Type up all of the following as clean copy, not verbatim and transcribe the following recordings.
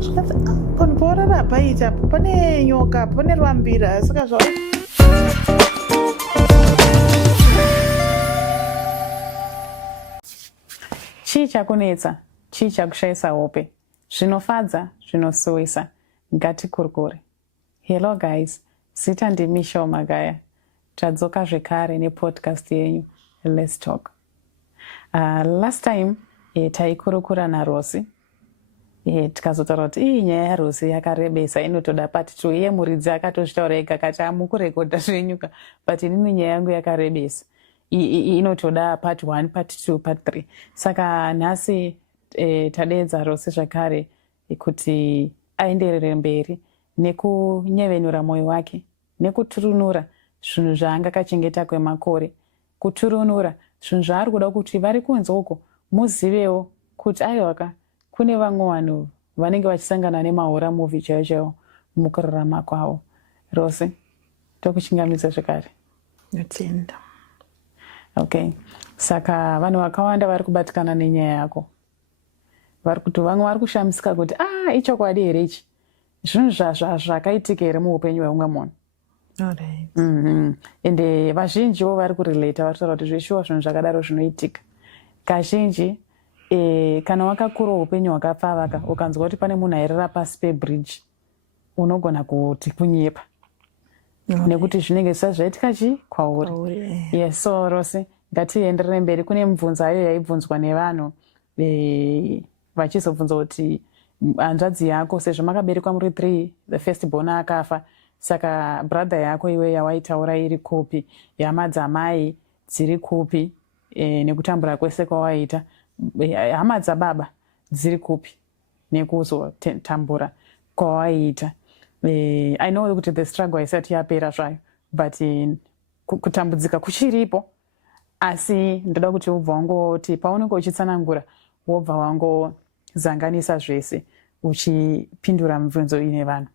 zvikati panhu paurara paita pane nyoka pane rwambira saka zva chii chakunetsa, chii chakushayisa hope, zvinofadza, zvinosuvisa, ngatikurukure. Hello guys, zita ndimi Show Magaya. Tadzoka zvekare nepodcast yenyu Let's Talk. Last time taikurukura naRosi. Tikazotaura kuti iyi nyaya yaRosi yakarebesa inotoda part 2. Iye muridzi akatozvitaura ega akati amukurekodha zvenyuka, but inini nyaya yangu yakarebesa. Inotoda part 1, part 2, part 3. Saka nhasi tadeedza Rosi zvakare kuti aenderere mberi nekunyevenura mwoyo wake, nekuturunura zvinhu zvaangakachengeta kwemakore, kuturunura zvinhu zvaari kuda kuti vari kunze uko muzivewo kuti aiwaka kune vamwe vanhu vanenge vachisangana nemahora movie chaiwo chaiwo mukurarama kwavo. Rosi, tokuchingamidza zvakare. Notenda. Okay. Saka vanhu vakawanda vari kubatikana nenyaya yako. Vari kuti vamwe vari kushamisika kuti ichokwadi here ichi. Zvinhu zvakaitika here muupenyu hweumwe munhu. Alright. Ende vazhinjiwo vari kurelata vari kutaura kuti zveshuwa zvinhu zvakadaro zvinoitika. Kazhinji kana wakakura upenyu hwakapfavaka ukanzwa kuti pane munhu airara pasi pebridge unogona kuti kunyepa. Nekuti zvinenge zvisati zvaitika chii kwauri. Yes, so Rosi, ngatienderere mberi. Kune mibvunzo ayo yaibvunzwa nevanhu vachizobvunza kuti hanzvadzi yako sezvo makaberekwa muri 3, the first born akafa, saka brother yako iwe yawaitaura iri kupi, yamadzamai dziri kupi, nekutambura kwese kwawaita, hama dzababa dziri kupi nekuzotambura kwawaita. I know kuti the struggle haisati yapera zvayo, but kutambudzika kuchiripo, asi ndoda kuti ubva wangoti paunenge uchitsanangura wobva wangozanganisa zvese uchipindura mibvunzo ine vanhu.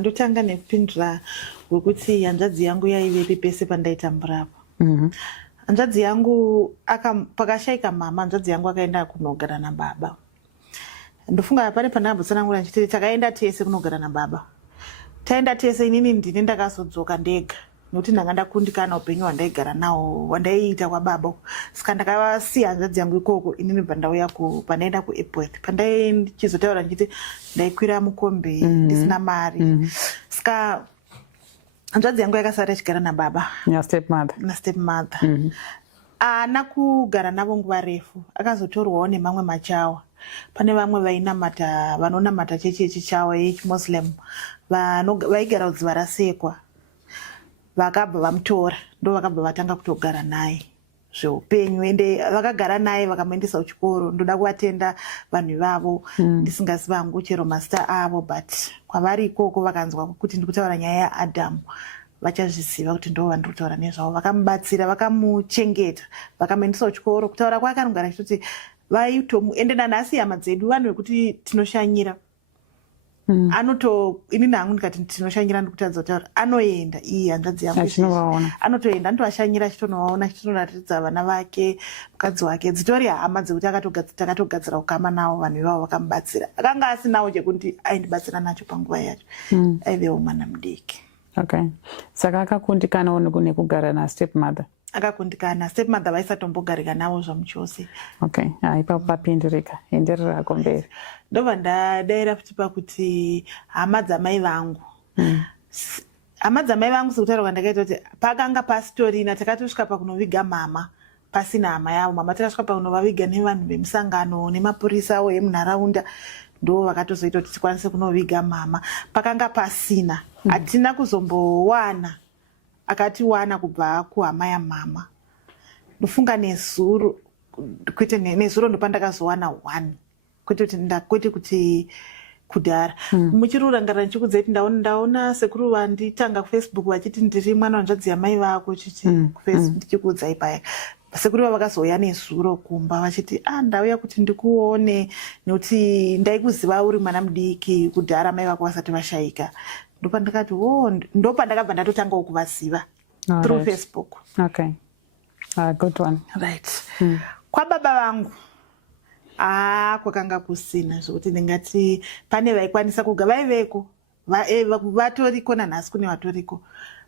Ndotanga nekupindura wekuti hanzvadzi yangu yaiveri pese pandaitamburapo. Hanzvadzi yangu pakashayika mama, hanzvadzi yangu akaenda kunogara nababa. Ndofunga pane pandakambotsanangura ndichiti takaenda tese kunogara nababa. Taenda tese inini ndine ndakazodzoka ndega nokuti ndanga ndakundikana upenyu hwandaigara nawo hwandaiita kwababa. Saka ndakavasiya hanzvadzi yangu ikoko inini pandauya pandaenda kuairport. Pandichizotaura ndichiti ndaikwira mukombe ndisina mari. Saka hanzvadzi yangu yakasara ichigara nababa nastepmother. Ana kugara navo nguva refu, akazotorwawo nemamwe machawa. Pane vamwe vainamata, vanonamata chechi chawa yechimuslim, vaigara kudziva rasekwa, vakabva vamutora, ndo vakabva vatanga kutogara naye zveupenyu. Ende vakagara naye vakamuendesa kuchikoro. Ndoda kuvatenda vanhu ivavo ndisingazivi hangu chero mazita avo, but kwavari ikoko vakanzwa kuti ndikutaura nyaya yaAdhamu vachazviziva kuti ndo vandiri kutaura nezvavo. Vakamubatsira, vakamuchengeta, vakamuendesa kuchikoro. Kutaura kwake anogara achitoti vaitomuende nanhasi hama dzedu vanhu vekuti tinoshanyira. Inini hangu ndikati tinoshanyira ndikutadza kutaura. Anoenda iyi hanzvadzi yangu. Anotoenda anotovashanyira achitonovaona achitonoratidza vana vake, mukadzi wake. Dzitori hama dzekuti takatogadzira ukama navo vanhu ivavo vakamubatsira. Akanga asinawo chekuti aindibatsira nacho panguva yacho. Aivewo mwana mudiki. Okay. Saka akakundikanawo nekugara nastepmother. Akakundikana. Stepmother vaisatombogara navo zvamuchose. Okay. Ipapo papindurika. Enderera hako mberi. Ndobva ndadaira futi pakuti hama dzamai vangu. Hama dzamai vangu sekutaura kwandakaita kuti pakanga pasitorina takatosvika pakunoviga mama pasina hama yavo. Mama takasvika pakunovaviga nevanhu vemusangano nemapurisa emunharaunda. Ndo vakatozoita kuti tikwanise kunoviga mama. Pakanga pasina. Hatina kuzombowana akatiwana kubva kuhama yamama. Ndofunga nezuro, kwete nezuro ndopandakazowana 1. Kwete kuti kudhara. Muchirurangarira ndichikuudza kuti ndaona sekuru vanditanga kuFacebook vachiti ndiri mwana wanzvadzi yamai vako chiti kuFacebook ndichikuudzai paya. Sekuru vakazoya nezuro kumba vachiti ndauya kuti ndikuone nekuti ndaikuziva uri mwana mudiki kudhara mai vako vasati vashayika. Ndopandakati ndopandakabva ndatotanga kuvaziva through Facebook. Okay. Good one. Right. Kwababa vangu kwakanga kusina zvokuti ndingati pane vaikwanisa vaiveko vatoriko nanhasi kune vatoriko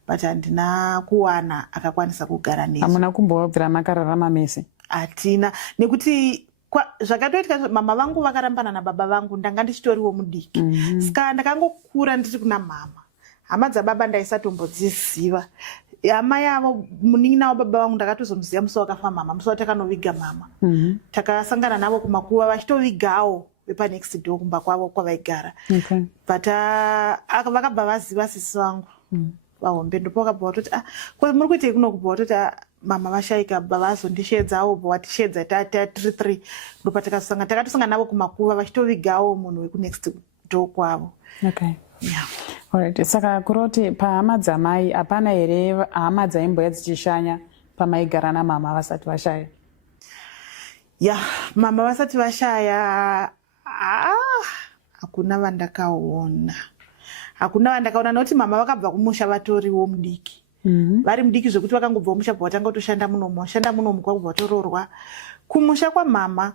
but handina kuwana akakwanisa kugara nesu. Hamuna kumbobvira makararama mese? Hatina, nekuti zvakatoitika mama vangu vakarambana nababa vangu ndanga ndichitoriwo mudiki. Saka ndakangokura ndiri kuna mama. Hama dzababa ndaisatombodziziva. Hama yavo munin'ina wababa vangu ndakatozomuziva musi wakafa mama, musi watakanoviga mama. Takasangana navo kumakuva vachitovigawo vepanext door kumba kwavo kwavaigara. But vakabva vaziva sisi vangu vahombe, ndipo vakabva vatoti muri kuitei kuno, kubva vatoti mama vashaika vazondishedzawo bva watishedza tiri 3. Ndipo takatosangana navo kumakuva vachitovigawo munhu wekunext door kwavo. Alright, saka kuroti pahama dzamai hapana here hama dzaimboya dzichishanya pamaigara namama vasati vashaya? Mama vasati vashaya hakuna vandakaona. Nokuti mama vakabva kumusha vatoriwo mudiki. Vari mudiki zvokuti vakangobva kumusha bva vatanga kutoshanda munomu kwakubva vatororwa. Kumusha kwamama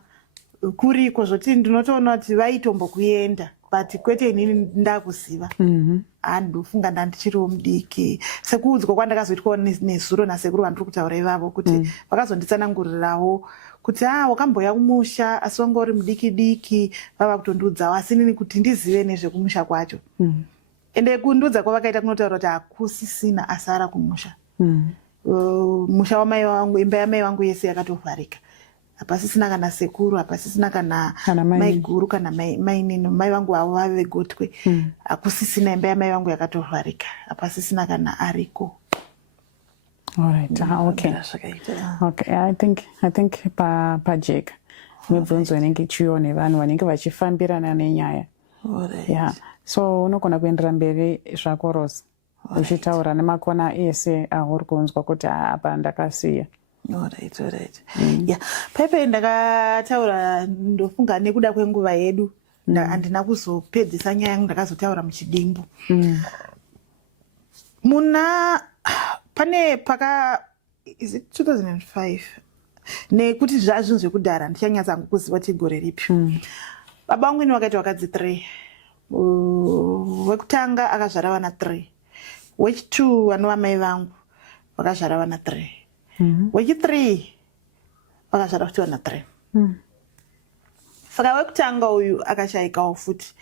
kuriko zvoti ndinotoona kuti vaitombokuenda but kwete inini ndakuziva. Ndofunga ndandichiriwo mudiki sekuudzwa kwandakazoitwawo nezuro nasekuru vandiri kutaura ivavo kuti vakazonditsanangurirawo kuti wakamboya kumusha asi wanga uri mudiki diki, vava kutondiudzawo asi inini kuti ndizive nezvekumusha kwacho. Ende kundiudza kwavakaita kunotaura kuti hakusisina asara kumusha. Musha wamai vangu, imba yamai vangu yese yakatovharika. Hapasisina kana sekuru, hapasisina kana mai guru kana mai nini. Mai vangu avo vave Gotwe. Hakusisina, imba yamai vangu yakatovharika. Hapasisina kana ariko. Alright, okay. I think pa Jake mibvunzo inenge ichiuya nevanhu vanenge vachifambirana nenyaya. So unogona kuendera mberi zvako Rose uchitaura nemakona ese auri kunzwa kuti apa ndakasiya. Alright. Paipai ndakataura ndofunga nekuda kwenguva yedu handina kuzopedzisa nyaya yangu ndakazotaura muchidimbu. Pane is it 2005 nekuti zvazvinhu zvekudhara ndichanyatsa kuziva kuti gore ripi. Baba vangu ini vakaita vakadzi 3. Wekutanga akazvara vana 3. Wechi2 vanova mai vangu vakazvara vana 3. Wechi3 vakazvara futi vana 3. Saka wekutanga uyu akashayikawo futi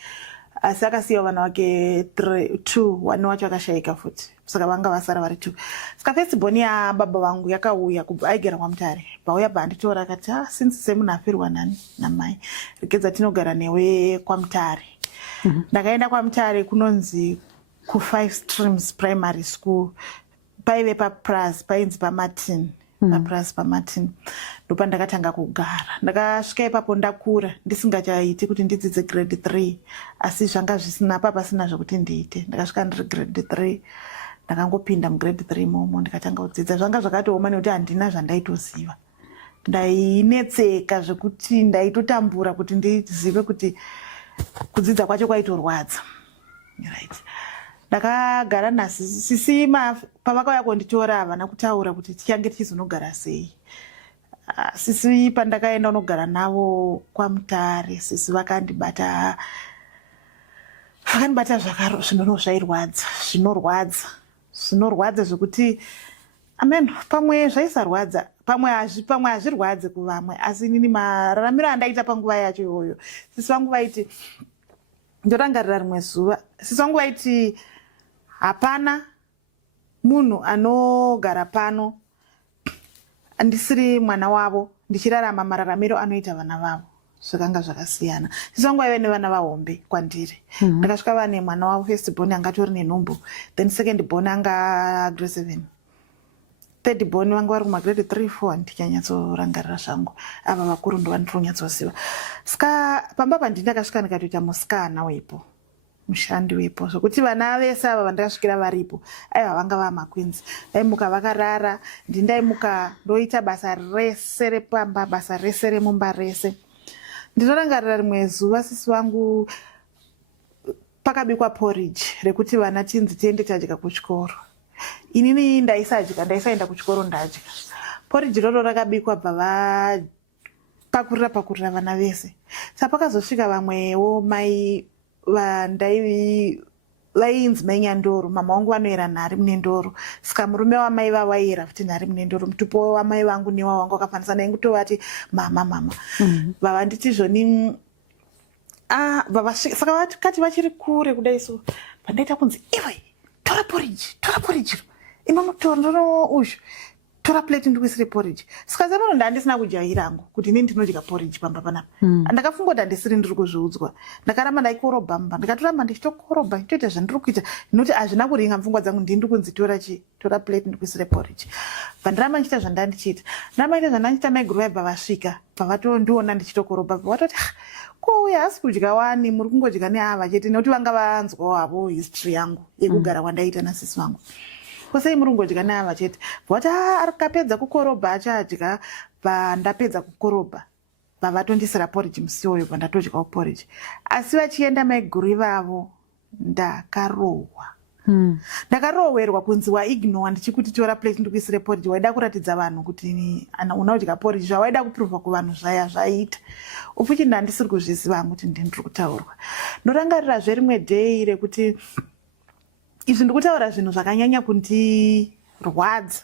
asi akasiya vana vake 2, wani wacho akashayika futi, saka vanga vasara vari 2. Saka firstborn yababa vangu yakauya kubva aigara kwaMutare. Bauya banditora akati since semunhu afirwa nani namai regedza tinogara newe kwaMutare. Ndakaenda kwaMutare kunonzi ku5 Streams Primary School. Paive paPras, painzi paMartin. paPras paMartin. Ndopa ndakatanga kugara. Ndakasvika ipapo ndakura ndisingachaiti kuti ndidzidze grade 3. Asi zvanga zvisina pasina zvokuti ndiite. Ndakasvika ndiri grade 3. Ndakangopinda mugrade 3 momo ndikatanga kudzidza. Zvanga zvakatooma nekuti handina zvandaitoziva. Ndainetseka zvokuti ndaitotambura kuti ndizive kuti kudzidza kwacho kwaitorwadza. Right. Ndakagara nasisi pavakauya kunditora havana kutaura kuti tichange tichizonogara sei. Sisi pandakaenda unogara navo kwaMutare, sisi vakandibata zvinorwadza zvokuti amen, pamwe zvaisarwadza, pamwe hazvirwadze kuvamwe, asi inini mararamiro andaita panguva yacho iyoyo. Sisi vangu vaiti, ndorangarira rimwe zuva, sisi vangu vaiti hapana munhu anogara pano ndisiri mwana wavo ndichirarama mararamiro anoita vana vavo. Zvakanga zvakasiyana. Sisi vangu vaive nevana vahombe kwandiri. Ndakasvika vane mwana wavo firstborn anga tori nenhumbu, then secondborn anga grade 7. Thirdborn vanga vari kumagrade 3, 4 handichanyatsorangarira zvangu. Ava vakuru ndo vandinonyatsoziva. Saka pamba pandakasvika ndikatoita musikana wepo, mushandi wepo, zvokuti vana vese ava vandakasvikira varipo aiva vanga vamakwinzi. Vaimuka vakarara, ndindaimuka ndoita basa rese repamba, basa rese remumba rese. Ndinorangarira rimwe zuva sisi vangu pakabikwa porridge rekuti vana chinzi tiende tadya kuchikoro. Inini ndaisadya, ndaisaenda kuchikoro ndadya. Porridge roro rakabikwa bva pakurira vana vese. Saka pakazosvika vamwewo mai vainzi mai Nyandoro, mama wangu vanoera nhari mune Ndoro. Saka murume wamai vawaiera futi nhari mune Ndoro. Mutupo wamai vangu newa wangu wakafanisa naingutovati mama. Vavanditi zvoni saka vakati vachiri kure kudai so pandaita kunzi iwe tora porridge inonotono uzvo tora plate ndikuisire porridge. Saka zamano ndandisina kujaira hangu kuti inini ndinodya porridge pamba panapa. Ndakafunga kuti handisiri ndiri kuzviudzwa. Ndakaramba ndaikorobha mba ndikatoramba ndichitokorobha nditoita zvandiri kuita nekuti hazvina kuringa pfungwa dzangu ndiri kunzi tora plate ndikuisire porridge. Pandiramba ndichita zvandandichiita. Ndaramba ndiita zvandandichiita mai guru vaibva vasvika pavatondiona ndichitokorobha vatoti kouya hasi kudya wani muri kungodya neava chete nekuti vanga vanzwawo havo history yangu yekugara kwandaita nasisi vangu. Kwasei muri kungodya neava chete vati akapedza kukorobha achadya. Pandapedza kukorobha vavatondisira porridge musi uyo pandatodyawo porridge. Asi vachienda mai guru ivavo ndakarohwa. Ndakarohwerwa kunzi waignore ndichikuti tora plate ndikuisire porridge. Waida kuratidza vanhu kuti unodya porridge. Zvawaida kuprova kuvanhu zvaya zvaita. Ufuchi ndandisiri kuzviziva hangu kuti ndiri kutaurwa. Ndorangarirazve rimwe day rekuti izvi ndikutaura zvinhu zvakanyanya kundirwadza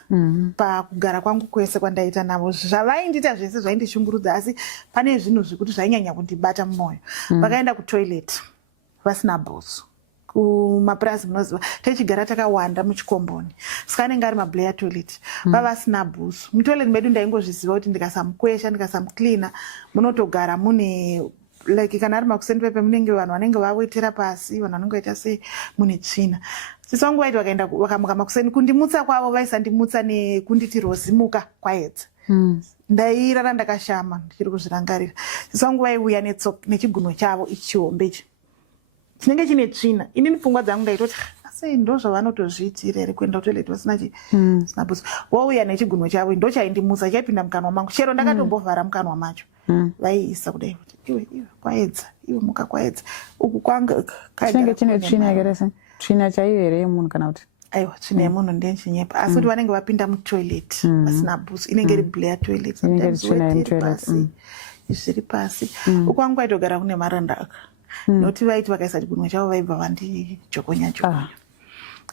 pakugara kwangu kwese kwandaita navo. Zvavaindita zvese zvaindishungurudza asi pane zvinhu zvekuti zvainyanya kundibata mumwoyo. Vakaenda kutoilet vasina bhutsu. Kumapurazi munoziva tichigara takawanda muchikomboni. Saka anenge ari mablair toilet. Vavasina bhutsu. Mutoilet medu ndaingozviziva kuti ndikasamukwesha ndikasamucleana munotogara mune like kana ari makusendipepe munenge vanhu vanenge vawetera pasi vanhu vanenge vaita sei mune tsvina. Sisi wangu vaiti vakaenda vakamuka makuseni kundimutsa kwavo vaisandimutsa nekunditi rozimuka kwaedza. Ndairara ndakashama ndichiri kuzvirangarira. Sisi wangu vaiuya nechigunwe chavo ichi chihombe ichi chinenge chine tsvina. Inini pfungwa dzangu ndaitoti sei ndo zvavanotozviitira here kuenda kutoilet vasina sina bhutsu. Wauya nechigunwe chavo ndo chaindimutsa chaipinda mukanwa mangu. Chero ndakatombovhara mukanwa macho. Vaiisa kudai kuti iwe kwaedza iwe muka kwaedza uku kwanga chinenge chine tsvina kerese tsvina chaiyo here yemunhu kana kuti aiwa tsvina yemunhu ndechinyepa asi kuti vanenge vapinda mutoilet vasina bhutsu inenge iri blair toilet zviri pasi uku kwangu kwaitogara kune maranda nokuti vaiti vakaisa chigunwe chavo vaibva vandijokonya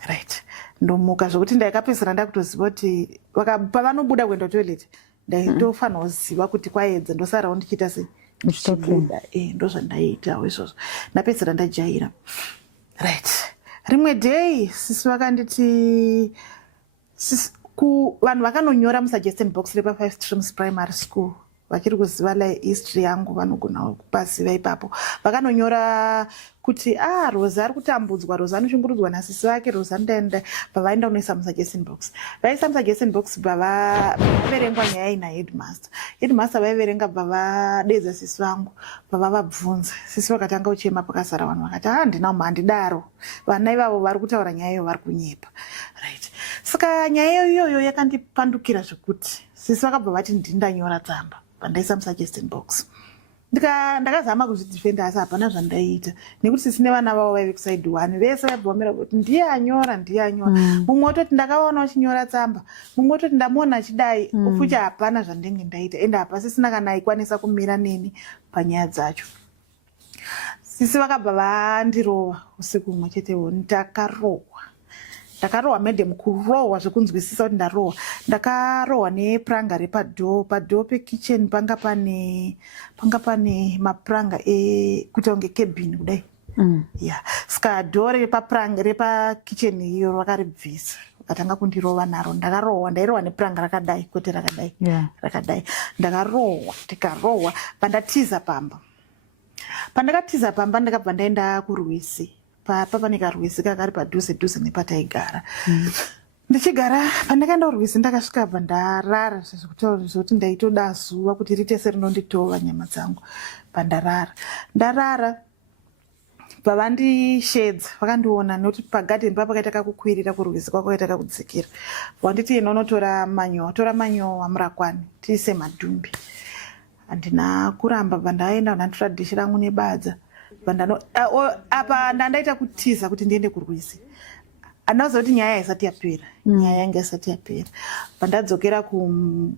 right ndomuka zvokuti ndaikapedzisira ndakutoziva kuti pavanobuda kuenda kutoilet ndaitofanira kuziva kuti kwaedza ndosarawo ndichiita sei ndichibuda ndo zvandaiitawo izvozvo ndapedzisira ndajaira right. Rimwe day sisi vakanditi vanhu vakanonyora musuggestion box repa5 Streams Primary School vachiri kuziva history yangu vanogona kupaziva ipapo. Vakanonyora kuti Rosa ari kutambudzwa, Rosa anoshungurudzwa nasisi vake, Rosa ndaenda pavaenda kunoisa musuggestion box. Vaisa musuggestion box vaverengwa nyaya iyi naheadmaster. Headmaster vaiverenga bvavadedza sisi vangu bvavavabvunza. Sisi vakatanga kuchema pakazara vanhu vakati ndinawo handidaro. Vana ivavo vari kutaura nyaya iyo vari kunyepa. Right. Saka nyaya iyoyo yakandipandukira zvekuti sisi vakabva vati ndindanyora tsamba pandaisa musuggestion box. Ndakazama kuzvidefenda asi hapana zvandaita nekuti sisi nevana vavo vaive kuside 1 vese vaibvomera kuti ndiye anyora. Mumwe watoti ndakaona uchinyora tsamba, mumwe watoti ndamuona achidai, ufuchi hapana zvandenge ndaita ende hapasisina kana aikwanisa kumira neni panyaya dzacho. Sisi vakabva vandirova usiku umwe chetewo ndakarohwa madam kurohwa zvekunzwisisa kuti ndarohwa. Ndakarohwa nepuranga padho pekitchen panga pane mapuranga kuita kunge cabin kudai. Saka dho repakitchen iyo vakaribvisa vakatanga kundirova naro. Ndairohwa nepuranga rakadai kwete rakadai. Ndakarohwa ndikarohwa pandatiza pamba. Pandakatiza pamba ndakabva ndaenda kuRwizi. Papa nekarwizi kakari padhuze nepataigara. Ndichigara pandakaenda kuRwizi ndakasvika bva ndarara zvokuti ndaitoda zuva kuti riite serinonditova nyama dzangu. Ndarara pavandishedza vakandiona nokuti pagadheni pakaita kakukwirira kuRwizi kwakaita kakudzikira. Wanditi unotora manyowa Murakwani tiise madhumbi. Handina kuramba pandaenda ndandotora dhishi rangu nebadza. Apa ndandaita kutiza kuti ndiende kuRwizi. andauza kuti nyaya isati yapera nyaya yanga isati yapera pandadzokera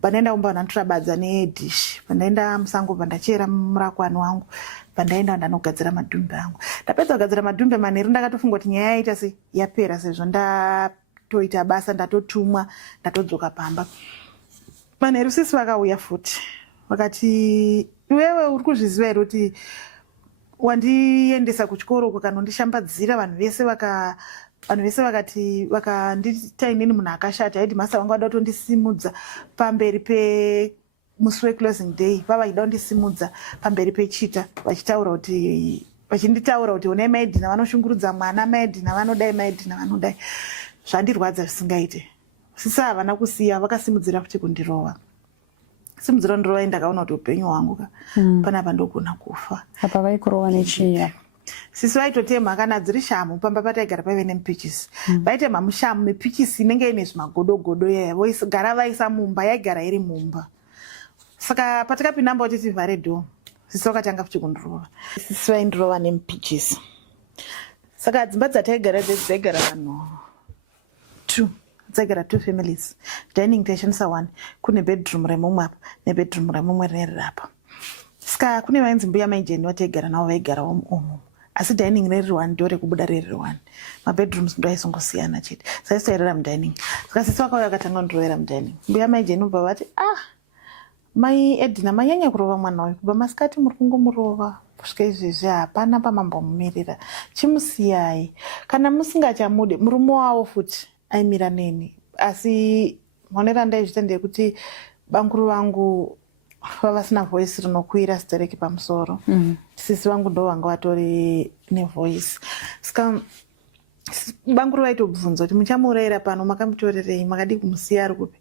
pandaenda kumba nandirabadza nedhishi pandaenda musango pandachera murakwani wangu pandaenda ndanogadzira madhumbe angu ndapedza kugadzira madhumbe manheru ndakatofunga kuti nyaya yaita se yapera sezvo ndatoita basa ndatotumwa ndatodzoka pamba manheru sisi vakauya futi vakati iwewe uri kuzviziva here kuti wandiendesa kuchikoro kwakanondishambadzira vanhu vese vakati vakandita inini munhu akashata hedimasta vanga vada kutondisimudza pamberi pemusi weclosing day vavaida kundisimudza pamberi pechita vachinditaura kuti une maidhina vanoshungurudza mwana maidhina vanodai maidhina vanodai zvandirwadza zvisingaite sisi havana kusiya vakasimudzira futi kundirova simudzira kundirova ndakaona kuti upenyu hwangu panapa ndogona kufa apa vaikurova nechiya sisi vaitotema kana dziri shamu pamba pataigara paive nemupichisi vaitema mushamu mipichisi inenge ine zvimagodogodo yaya voigara vaisa mumba yaigara iri mumba saka patakapindamba kuti tivhare dho sisi vakatanga futi kundirova sisi vaindirova nemupichisi saka dzimba dzataigara dzaigara vanhu 2 dzaigara 2 families dining taishandisa 1 kune bedroom remumwe apa nebedroom remumwe rineri rapa saka kune vainzi mbuya maijeni vataigara navo vaigarawo umu asi dining reri 1 ndo rekubuda reri 1 mabedrooms ndo aisongosiyana chete saisi tairera mudining saka sisi vakauya vakatanga kundirovera mudining mbuya maijeni ubva vati mai edhina manyanya kurova mwana wayo kubva masikati muri kungomurova kusvika izvezvi hapana pamambomumirira chimusiyai kana musingachamude murume wavo futi aimira neni asi mhonera ndaizvita ndeyekuti banguru vangu vavasina voice rinokwira sitereki pamusoro sisi vangu ndo vanga vatori nevoice saka banguru vaitobvunza kuti muchamurayira pano makamutorerei makadi kumusiya ari kupi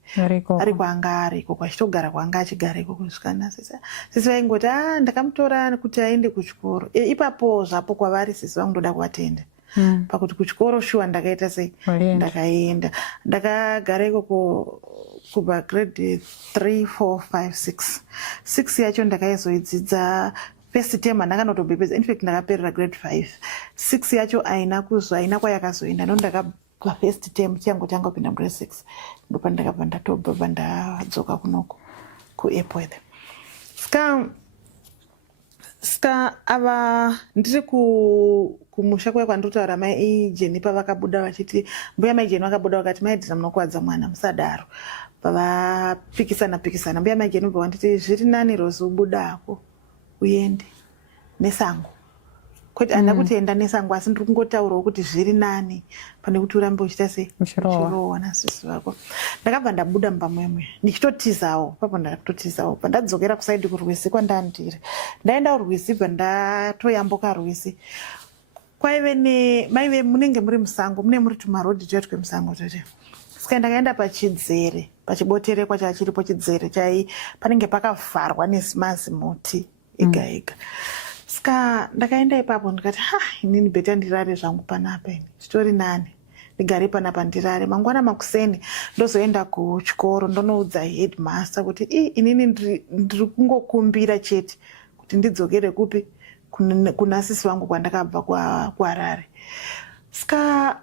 ari kwanga ariko kwachitogara kwanga achigara iko kusvikana sisi vaingoti ndakamutora kuti aende kuchikoro ipapo zvapo kwavari sisi vangu ndoda kuvatenda pakuti kuchikoro shuwa ndakaita sei ndakaenda ndakagara ikoko kubva grade 3 4 5 6 6 yacho ndakaizoidzidza first term ndakandotobhebhedza infact ndakaperera grade 5 6 yacho aina kwayakazoenda ndo ndakabva first term chiyangotanga kupinda grade 6 ndopandakabva ndatobva ndadzoka kunoko kuairport ska ava ndiri kumusha kwaya kwandotaura maijeni pavakabuda vachiti mbuya maijeni vakabuda vakati maidhina munokuwadza mwana musadaro pavapikisana mbuya maijeni ubva wanditi zviri nani rozi ubudako uende nesango kwete handa kuti enda nesango asi ndiri kungotaurawo kuti zviri nani pane kuti urambe uchita sei uchirohwa nasisi vako ndakabva ndabuda mubamwemwe ndichitotizawo papo ndakatotizawo pandadzokera kusaidi kurwisi kwandandiri ndaenda kurwisi pandatoyambuka rwisi kwaive maive munenge muri musango mune muri tumarodhi tuya twemusango tote saka ndakaenda pachidzere pachiboterekwa chachiripo chidzere chai panenge pakavharwa nezimazimuti ega ega saka ndakaenda ipapo ndikati inini beta ndirare zvangu panapa ini chitori nani ndigare panapa ndirare mangwana makuseni ndozoenda kuchikoro ndonoudza headmaster kuti inini ndiri kungokumbira chete kuti ndidzokere kupi kuna sisi vangu kwandakabva kuharare saka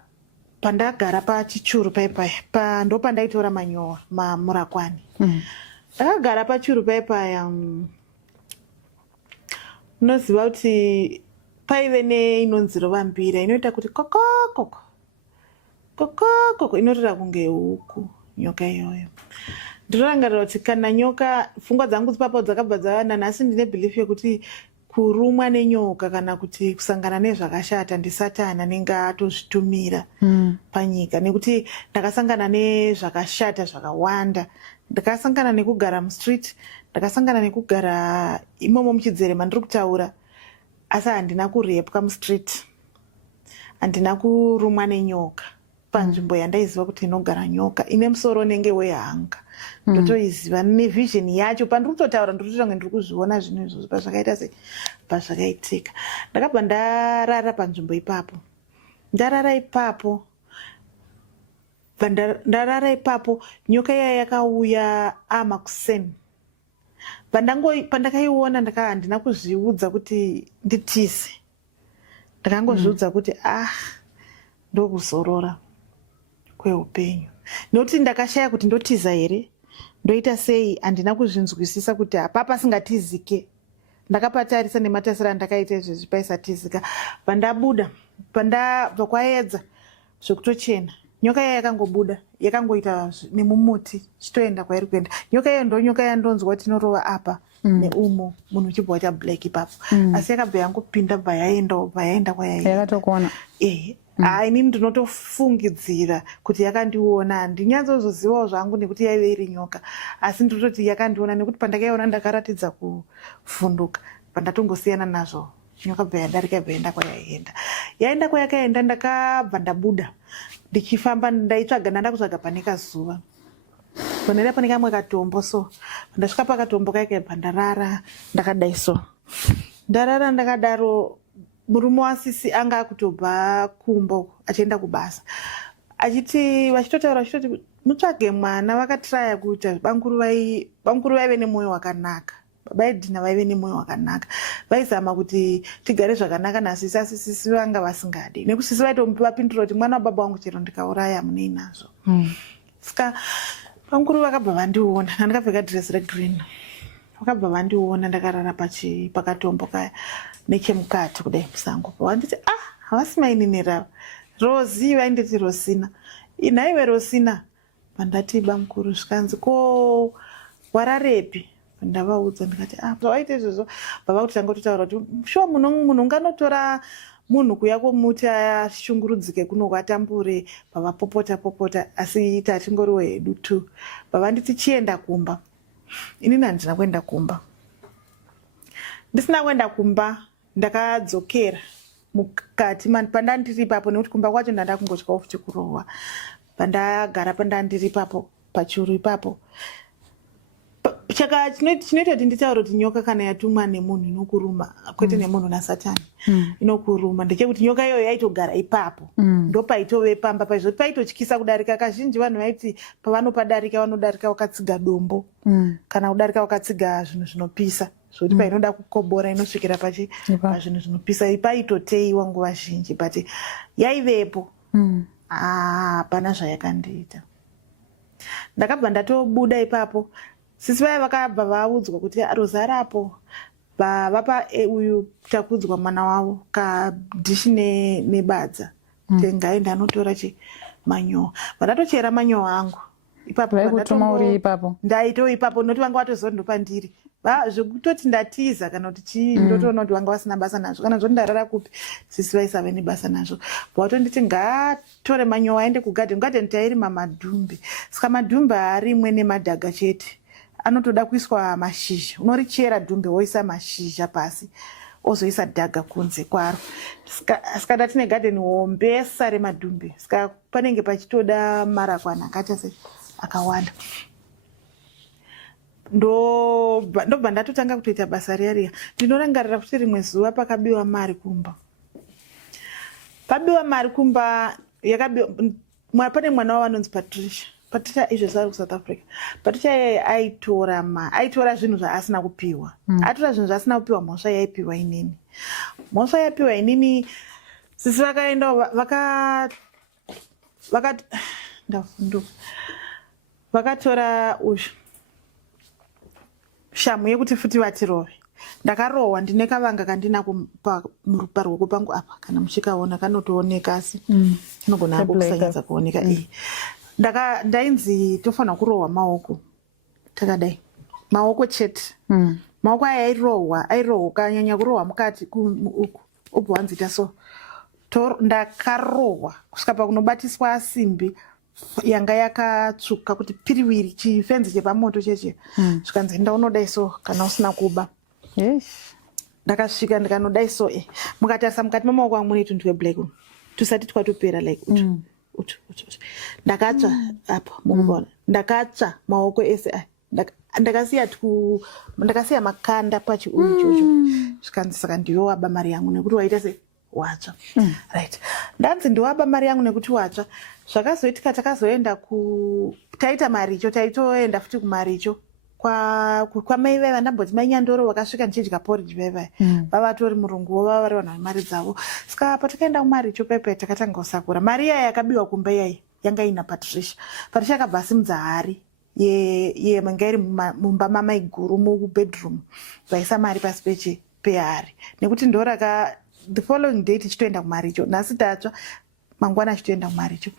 pandagara pachichuru paipaya ndo pandaitora manyowa mamurakwani ndakagara pachuru paipaya unoziva kuti paive neinonzi rovambira inoita kuti kokokoko inotora kunge huku nyoka iyoyo ndinorangarira kuti kana nyoka pfungwa dzangu ipapo dzakabva dzavana nhasi ndine bhilifu yekuti kurumwa nenyoka kana kuti kusangana nezvakashata ndisatani anenge atozvitumira panyika nekuti ndakasangana nezvakashata zvakawanda ndakasangana nekugara mustreet ndakasangana nekugara imomo muchidzere mandiri kutaura asi handina kurepwa mustreet handina kurumwa nenyoka panzvimbo yandaiziva kuti inogara nyoka ine musoro nenge wehanga ndotoiziva nevision yacho pandiri kutotaura ndiritonge ndiri kuzviona zvinhu izvozvo pazvakaita sei pazvakaitika ndakabva ndarara panzvimbo ipapo ndarara ipapo nyoka iya yakauya makuseni pandakaiona handina kuzviudza kuti nditise ndakangozviudza kuti ndokuzorora kweupenyu. Nokuti ndakashaya kuti ndotiza here, ndoita sei, handina kuzvinzwisisa kuti hapa pasingatizike. Ndakapatarisa nematasiro andakaita izvezvi paisatizika. Pandabuda, pandabva kwaedza zvekutochena, nyoka iya yakangobuda, yakangoita nemumuti chitoenda kwairi kuenda. Nyoka iyo ndonyoka yandonzwa kuti inorova apa neumo munhu uchibva waita black ipapo. Asi yakabva yangopinda bva yaenda kwayaenda. Yakatokona. Inini ndinotofungidzira kuti yakandiona. Handinyazozivawo zvangu nekuti yaive iri nyoka, asi ndinototi yakandiona nekuti pandakaiona ndakaratidza kuvhunduka. Pandatongosiyana nazvo, nyoka bva yadarika bva yaenda kwayaenda. Yaenda kwayakaenda, ndakabva ndabuda ndichifamba, ndaitsvaga, ndanda kutsvaga pane kazuva. Pandaida pane kamwe katombo, so pandasvika pakatombo kaikabva ndarara ndakadai so. Ndarara ndakadaro, murume wasisi anga akutobva kumba achienda kubasa. Vachitotaura vachitoti mutsvage mwana, vakatiraya kuita banguru vaive nemwoyo wakanaka. Baba edhina vaive nemwoyo wakanaka. Vaizama kuti tigare zvakanaka nasisi, asi sisi vanga vasingadi. Nekusisi vaitovapindura kuti mwana wababa wangu chero ndikauraya munei nazvo. Saka banguru vakabva vandiona, ndakapfeka dhiresi regreen. Vakabva vandiona ndakarara pakatombo kaya nechemukati kudai musango. Vanditi havasi mainini rava. Rozi vainditi Rosina. Inhaiwe Rosina. Pandati bamukuru zvikanzi ko wararepi? Ndavaudza ndikati zvawaita izvozvo baba kuti tanga totaura kuti shuwa munhu unganotora munhu kuya kwomuti ashungurudzike kuno atambure baba popota asi tatingoriwo hedu tu. Baba nditi chienda kumba. Inini handina kuenda kumba. Ndisina kuenda kumba, ndakadzokera mukati pandandiri ipapo, nekuti kumba kwacho ndanda kungotyawo futi kurohwa. Pandagara pandandiri ipapo pachuru ipapo, chinoita kuti nditaura kuti nyoka kana yatumwa nemunhu inokuruma, kwete nemunhu naSatani, inokuruma, ndechekuti nyoka iyoyo yaitogara ipapo, ndopaitove pamba paizvo paitotyisa kudarika. Kazhinji vanhu vaiti pavanopadarika vanodarika wakatsiga dombo, kana kudarika wakatsiga zvinhu zvinopisa, zvokuti painoda kukobora inosvikira pazvinhu zvinopisa. Paitoteiwa nguva zhinji, but yaivepo. Hapana zvayakandiita. Ndakabva ndatobuda ipapo. Sisi vaya vakabva vaudzwa kuti Rosa arapo, vapa uyu takudzwa mwana wavo kadhishi nebadza, tengaenda anotora manyowa. Vandatochera manyowa angu ipapo. Vaikutuma uri ipapo? Ndaito ipapo, noti vanga vatoziva ndopandiri. Zvekutoti ndatiza kana kuti chii, ndotoona kuti vanga vasina basa nazvo. Kana zvoti ndarara kupi, sisi vaisave nebasa nazvo. Vatonditi ngatore manyowa aende kugadheni. Gadheni tairima madhumbe. Saka madhumbe harimwe nemadhaga chete, anotoda kuiswa mashizha. Unorichera dhumbe woisa mashizha pasi, ozoisa dhaga kunze kwaro. Saka ndatine gadheni hombesa remadhumbe. Saka panenge pachitoda marakwana akawanda. Ndobva ndatotanga kutoita basa riya. Ndinorangarira kuti rimwe zuva pakabiwa mari kumba. Pabiwa mari kumba, pane mwana wavanonzi Patricia. Patricia izvezvi ari kuSouth Africa. Patricia aitora zvinhu zvaasina kupiwa. Atora zvinhu zvaasina kupiwa, mhosva yaipiwa inini. Mhosva yaipiwa inini, sisi vakaenda ndavhunduka. Vakatora shamu yekuti futi vatirove. Ndakarohwa, ndine kavanga kandinako parwoko pangu apa, kana muchikaona kanotooneka, asi kanogona hako kusanyadza kuoneka. Ndainzi tofanira kurohwa maoko, takadai maoko chete. Maoko aya airohwa, kanyanya kurohwa mukati uku, obva wanzita so. Ndakarohwa kusvika pakunobatiswa simbi yanga yakatsvuka kuti piriwiri, chifenzi chepamoto cheche. Zvikanzi enda unodai so kana usina kuba. Ndakasvika ndikanodai so, mukatarisa mukati mamaoko angu mune tunhu tweblack tusati twatopera like utu. Ndakatsva apa, mukuona, ndakatsva maoko ese. Ndakasiya makanda pachiuyu ichocho. Zvikanzi saka ndiwe waba mari yangu nekuti waita se watsva. Right. Ndanzi ndiwe waba mari yangu nekuti watsva. Zvakazoitika takazoenda taita maricho, taitoenda futi kumaricho kwamai vaiva. Ndamboti mai Nyandoro vakasvika ndichidya porridge vaivai. Vavatori murunguwo, vava vari vanhu vemari dzavo. Saka patakaenda kumaricho pepe takatanga kusakura. Mari iya yakabiwa kumba iyai yanga ina Patricia akabva asimudza hari yemanga iri mumba mamai guru mubedroom vaisa mari pasi pehari nekuti ndo the following day tichitoenda kumaricho, nhasi tatsva mangwana achitoenda kumaricho,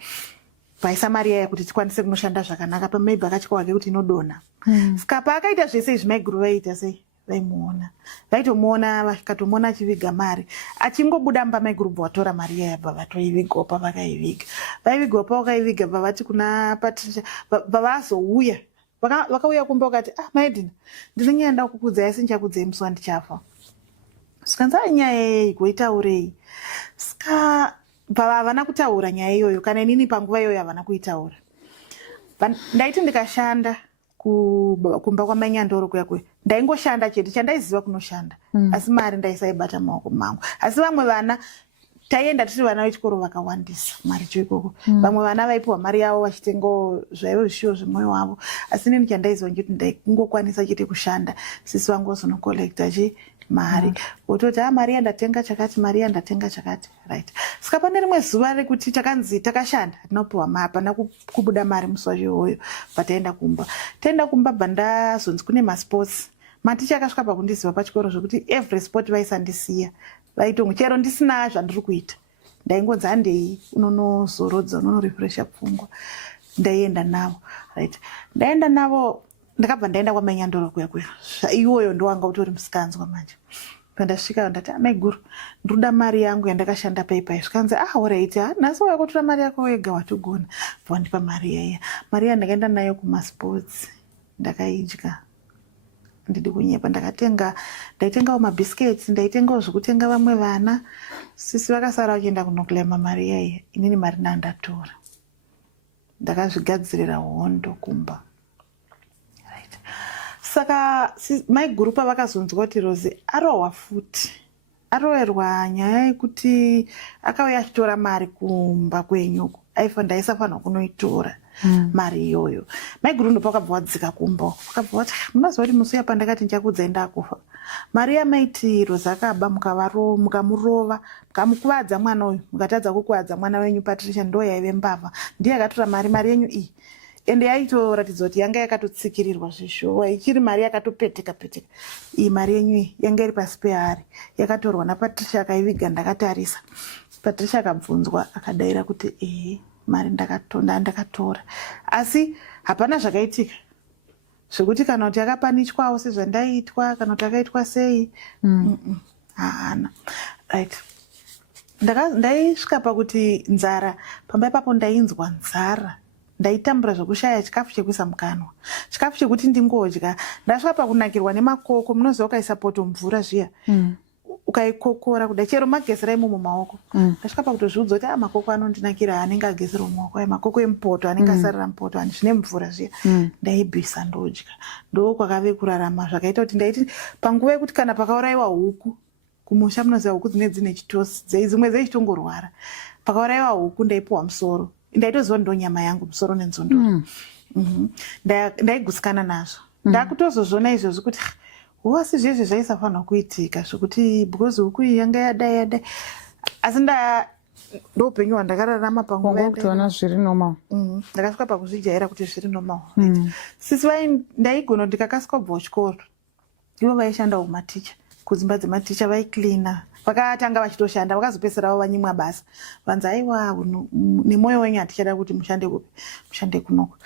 vaisa mari yaya kuti tikwanise kunoshanda zvakanaka pamabhi akatya wake kuti inodonha. Saka paakaita zvese izvi maiguru vaiita sei? Vaimuona, vaitomuona, vakatomuona achiviga mari, achingobuda mumba maiguru bva vatora mari yaya bva vatoivigawo pavakaiviga. Vaivigawo pavakaiviga bva vati kuna Patricia, bva vazouya vakauya kumba vakati maidhina ndinenge enda kukudzai asi ndichakudzai musi wandichafa. Saka nzava nyaya yei goitaurei? Saka havana kutaura nyaya iyoyo, kana inini panguva iyoyo havana kuitaura. Ndaiti ndikashanda kumba kwamanyandoro kuya ndaingoshanda chete chandaiziva kunoshanda, asi mari ndaisaibata maoko mangu. Asi vamwe vana taienda tiri vana vechikoro vakawandisa mari cho ikoko, vamwe vana vaipiwa mari yavo vachitengawo zvaivo zvishiwo zvemwoyo wavo, asi inini chandaiziva ndechoti ndaingokwanisa chete kushanda, sisi vangu vazonokolekta mari wototi mari yandatenga chakati, mari yandatenga chakati, right. Saka pane rimwe zuva rekuti takanzi takashanda tinopiwa mari, hapana kubuda mari musi wacho iwoyo pataenda kumba. Taenda kumba bva ndazonzi kune masports, maticha akasvika pakundiziva pachikoro zvokuti every sport vaisandisiya, vaitongo chero ndisina zvandiri kuita ndaingonzi handei unonozorodza unonorefresha pfungwa, ndaienda navo, right. Ndaenda navo ndakabva ndaenda kwamanyandoro kuya iwoyo ndo wanga utori musikanzwa manje. Pandasvika ndati maiguru ndoda mari yangu yandakashanda paipai. Zvikanzi alright, nhasi wauya kutora mari yako wega watogona, bva wandipa mari yaya. Mari iya ndakaenda nayo kumasports ndakaidya, ndidi kunyepa. Ndaitengawo mabhisiketi, ndaitengawo zvokutenga vamwe vana, sisi vakasara vachienda kunokulema mari yaya, inini mari ndandatora ndakazvigadzirira hondo kumba. Saka maiguru pavakazonzwa kuti Rozi arohwa futi, aroherwa nyaya yekuti akauya achitora mari kumba kwenyuko, ndaisafanirwa kunoitora mari iyoyo. Maiguru ndo pakabva wadzika kumba, pakabva wati munoziva kuti musi uya pandakati ndichakudzai ndakufa, mari yamaiti Rozi akaba mukamurova, mukamukuvadza mwana uyu, mukatadza kukuvadza mwana wenyu Patricia, ndo yaive mbavha, ndiye akatora mari yenyu iyi. Ende yaitoratidza kuti yanga yakatotsikirirwa zvishowa, ichiri mari yakatopeteka. Iyi mari yenyu iyi yanga iri pasi pehari, yakatorwa naPatricia akaiviga. Ndakatarisa, Patricia akabvunzwa akadaira kuti mari ndakatora, asi hapana zvakaitika zvekuti kana kuti yakapanichwawo sezvandaitwa kana kuti akaitwa sei, haana, right. Ndaisvika pakuti nzara, pamba ipapo ndainzwa nzara, ndaitambura zvokushaya chikafu chekuisa mukanwa, chikafu chekuti ndingodya. Ndasvika pakunakirwa nemakoko, munoziva ukaisa poto mvura zviya, ukaikokora kudai, chero magezera imo mumaoko. Ndasvika pakutozviudza kuti makoko anondinakira anenge agezera mumaoko, makoko emupoto anenge asarira mupoto, zvine mvura zviya, ndaibvisa ndodya. Ndo kwakave kurarama, zvakaita kuti ndaiti panguva yekuti kana pakaurayiwa huku kumusha, munoziva huku dzine chitosi, dzimwe dzeichitongorwara, pakaurayiwa huku ndaipiwa musoro, ndaitoziva ndo nyama yangu, musoro nenzondoro. Ndaigusikana nazvo, ndakutozozvona izvozvo kuti asi zvizvi zvaisafanirwa kuitika, zvokuti because huku iyi yanga yadai, asi ndoupenyu hwandakararama panguva kutoona zviri normal. Ndakasvika pakuzvijaira kuti zviri normal. Sisi ndaigona ndikakasika kubva kuchikoro, ivo vaishandawo maticha, kudzimba dzematicha vaiklina, vakatanga vachitoshanda, vakazopedzisira vanyimwa basa, vanzi aiwa nemwoyo wenyu hatichada kuti mushande kupi, mushande kunoko.